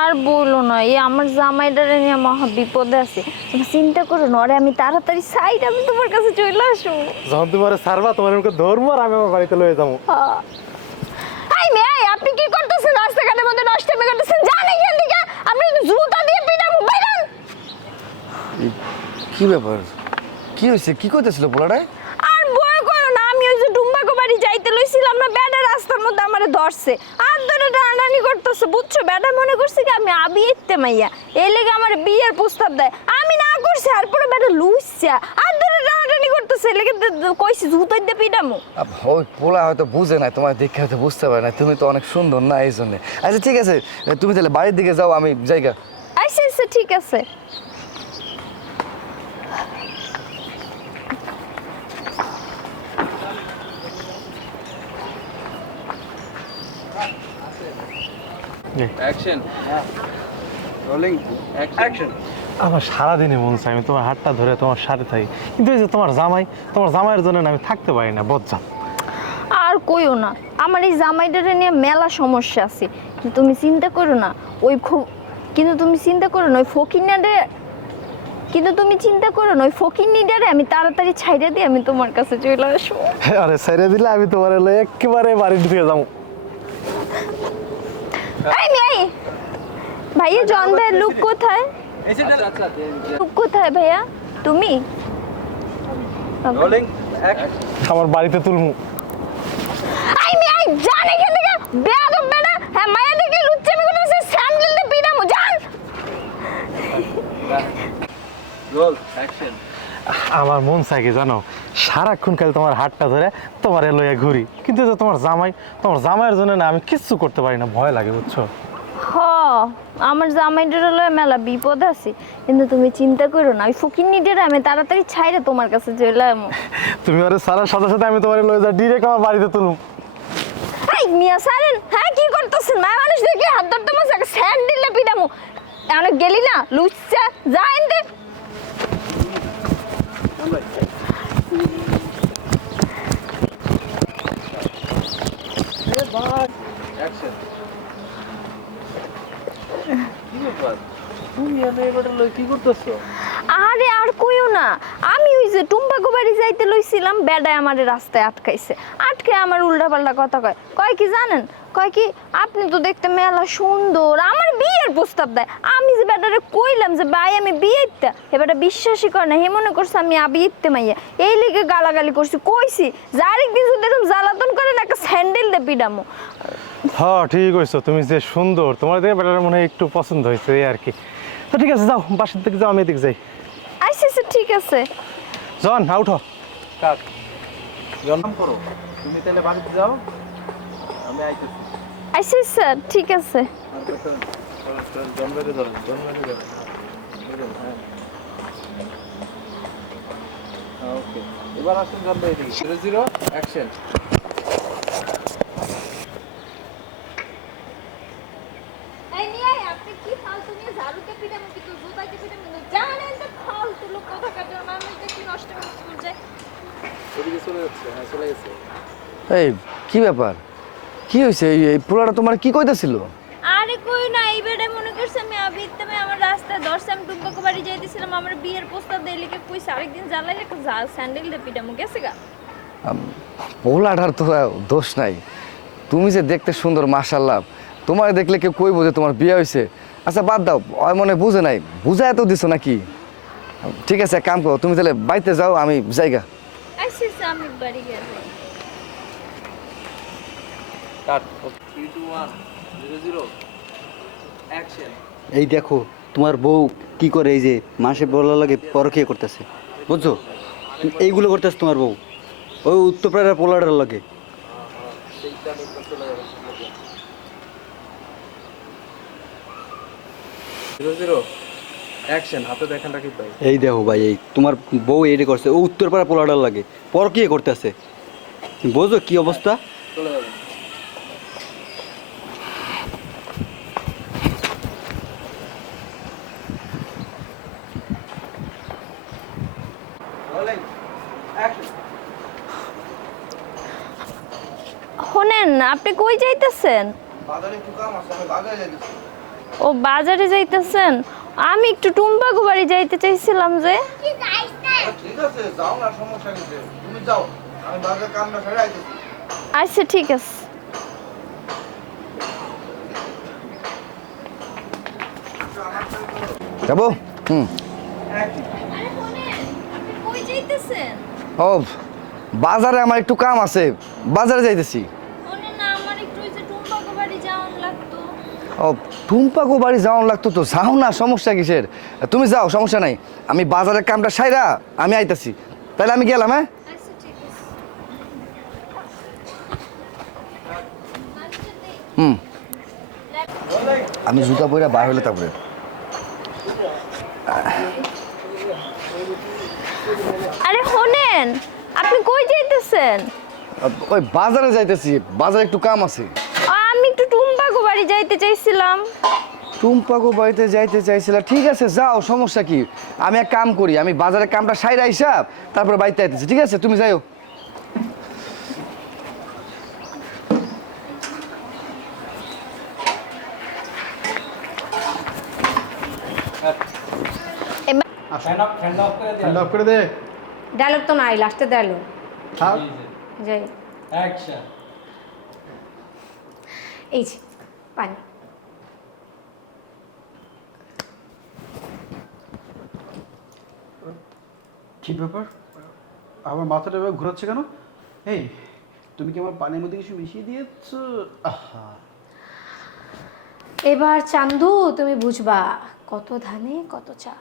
আর বলো না, এই আমার জামাইটারে নিয়ে মহা বিপদে আছে। তুমি চিন্তা করো না, ওরে আমি তাড়াতাড়ি সাইড আমি তোমার কাছে চলে আসবো। যখন তোমার ছাড়বা তোমার আমাকে ধরবো আর আমি আমার বাড়িতে লয়ে যাবো। এই মেয়ে, আপনি কি করতেছেন? রাস্তাঘাটের মধ্যে নষ্টামি করতেছেন, জান এখান থেকে। আপনি জুতা দিয়ে পিটাবো, বাইরান। কি ব্যাপার? কি হয়েছে? কি করতেছিল পোলাটায়? আর বই করো না, আমি ওই আমারে ধরছে আর ধরে টানাটানি করতেছে বুঝছো বেটা মনে করছে কি আমি আবি ইত্তে মাইয়া এই লেগে আমার বিয়ের প্রস্তাব দেয় আমি না করছি আর পরে বেটা লুইছে আর ধরে টানাটানি করতেছে লেগে কইছি জুতোই দে পিডামু ওই পোলা হয়তো বুঝে নাই, তোমার দেখে হয়তো বুঝতে পারে না, তুমি তো অনেক সুন্দর না এই জন্যে। আচ্ছা ঠিক আছে, তুমি তাহলে বাড়ির দিকে যাও, আমি জায়গা। আচ্ছা আচ্ছা ঠিক আছে আমার সারাদিনই মন চাই আমি তোমার হাতটা ধরে তোমার সাথে থাকি, কিন্তু এই যে তোমার জামাইয়ের জন্য না আমি থাকতে পারি না বজ্জা। আর কইও না আমার এই জামাইটারে নিয়ে মেলা সমস্যা আছে কিন্তু তুমি চিন্তা করো না ওই ওই ফকিন্নিডারে আমি তাড়াতাড়ি ছাইড়া দিয়ে আমি তোমার কাছে চলে আসবো। আরে ছেড়ে দিলে আমি তোমার একেবারে বাড়ি ঢুকে যাবো। ভাইয়া জন ভাই লুক কোথায়? লুক কোথায় ভাইয়া? তুমি আমার বাড়িতে তুলমু। জান এখান থেকে বেয়াদব বেটা হ্যাঁ মায়া দেখলে লুচ্চামি করতেছে স্যান্ডেল দিয়ে পিটামু জান। আমার মন চাই কি জানো, সারাক্ষণ কাল তোমার হাতটা ধরে তোমার লইয়া ঘুরি, কিন্তু যে তোমার জামাইয়ের জন্য না আমি কিচ্ছু করতে পারি না, ভয় লাগে বুঝছো। আমার জামাইটার লয়ে মেলা বিপদ আছে কিন্তু তুমি চিন্তা করো না ওই ফকিন্নিটারে আমি তাড়াতাড়ি ছাইড়া তোমার কাছে চলে আসবো। তুমি আরে সারার সাথে সাথে আমি তোমার লয়ে যা ডিরেক্ট আমার বাড়িতে তুলুম। মিয়া সারেন হ্যাঁ কি করতেছেন মায়া মানুষ দেখলে হাত ধরতে মাস স্যান্ডেল দিয়ে পিটামু অনেক গেলি না লুচ্চা যা এনতে। আরে আর কইও না আমি ওই যে টুম্পাকো বাড়ি যাইতে লইছিলাম বেডায় আমারে রাস্তায় আটকে আমার উল্টাপাল্টা কথা কয় কি জানেন কয় কি আপনি তো দেখতে মেলা সুন্দর আমার বিয়ের প্রস্তাব দেয়। আমি যে বেটারে কইলাম যে ভাই আমি বিয়ে ইত্যা এবারে বিশ্বাসই করে না, হে মনে করছে আমি আবি ইত্যে মাইয়া এই লিগে গালাগালি করছি কইছি যে আরেকদিন যদি এরকম জ্বালাতন করে না একটা স্যান্ডেল দিয়ে পিডামো। হ্যাঁ ঠিক হয়েছো, তুমি যে সুন্দর তোমার দিকে বেটার মনে হয় একটু পছন্দ হয়েছে এই আর কি। তো ঠিক আছে যাও বাসার দিকে যাও, আমি এদিকে যাই। আচ্ছা ঠিক আছে জন উঠো। তুমি তাহলে বাড়িতে যাও আমি আইতেছি। আচ্ছা ঠিক আছে ওকে এবার আসুন জন ভাই এদিকে 0 অ্যাকশন। এই নিয়ে আপনি কি ফালতু নিয়ে ঝাড়ুতে পিটামো কি তো জুতাইতে পিটামো জানেন তো ফালতু লোক কথা কাটে মানুষদের কি নষ্ট করে যায়। ওদিকে চলে যাচ্ছে, হ্যাঁ চলে গেছে। এই কি ব্যাপার, কি হয়েছে? এই পোলাটা তোমার কি কইতাছিল? আরে কই না এই বেডে মনে করছে আমি আবিতে আমার রাস্তায় ধরছে আমি টুম্পাকো বাড়ি যাইতেছিলাম আমার বিয়ের প্রস্তাব দেই লিখে কইছে আরেকদিন জ্বালাইলে স্যান্ডেল দিয়ে পিটামো গেছে গা। পোলাটার তো দোষ নাই, তুমি যে দেখতে সুন্দর মাশাআল্লাহ, তোমার দেখলে কেউ কইবো যে তোমার বিয়ে হয়েছে? আচ্ছা বাদ দাও, ওই মনে বুঝে নাই, বুঝায় তো দিছো নাকি? ঠিক আছে এক কাম করো, তুমি তাহলে বাড়িতে যাও, আমি জায়গা। আচ্ছা আমি বাড়ি গেলাম। কাট 3 2 1 0 0 অ্যাকশন। এই দেখো তোমার বউ কি করে, এই যে মাসে বলার লাগে পরকিয়া করতেছে বুঝছো, এইগুলো করতেছে তোমার বউ ওই উত্তরপাড়ার পোলাটার লাগে। সেইটা নিতে চলে যাবে 0 0 অ্যাকশন। হাতে দেখেন রাখি ভাই। এই দেখো ভাই এই তোমার বউ এইটা করছে ও উত্তরপাড়া পোলাটার লাগে পরকিয়া করতেছে, বুঝো কি অবস্থা? চলে যাবে। শোনেন আপনি কই যাইতেছেন? ও বাজারে যাইতেছেন, আমি একটু টুম্পাকো বাড়ি যাইতে চাইছিলাম যে। ঠিক আছে যাও না, সমস্যা নেই, তুমি যাও, আমি বাজার কামটা সেরে আইতেছি। আচ্ছা ঠিক আছে। যাবো? কই যাইতেছেন? ও বাজারে আমার একটু কাম আছে, বাজারে যাইতেছি। না আমার একটু ওই যে যাওয়ান লাগতো। ও টুম্পাকো বাড়ি যাওয়ান লাগতো তো, যাও না, সমস্যা কিসের? তুমি যাও, সমস্যা নাই। আমি বাজারের কামটা সাইরা আমি আইতাছি, তাহলে আমি গেলাম। হ্যাঁ, আচ্ছা ঠিক আছে। হুম, আমি জুতা পরে বার হলে তারপরে। আরে শোনেন, আপনি কই যাইতেছেন? ওই বাজারে যাইতেছি, বাজারে একটু কাম আছে। আমি একটু টুম্পাগো বাড়ি যাইতে চাইছিলাম। টুম্পাকো বাড়িতে যাইতে চাইছিলা? ঠিক আছে, যাও, সমস্যা কি? আমি এক কাম করি, আমি বাজারের কামটা সাইরা হিসাব তারপরে বাড়িতে আইতেছি। ঠিক আছে, তুমি যাইও। ফ্যান অফ করে দে। ডায়লগ তো নাই, লাস্টে ডায়লগ। থাক। যাই, অ্যাকশন। এই যে পানি। কি ব্যাপার, আমার মাথাটা এভাবে ঘোরাচ্ছে কেন? এই, তুমি কি আমার পানির মধ্যে কিছু মিশিয়ে দিয়েছো? আহা, এবার চান্দু তুমি বুঝবা কত ধানে কত চাল।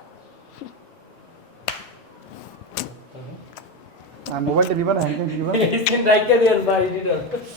মোবাইলটা দিবা না, হ্যান্ড দিবা? এই সিন রাইখা দেন ভাই,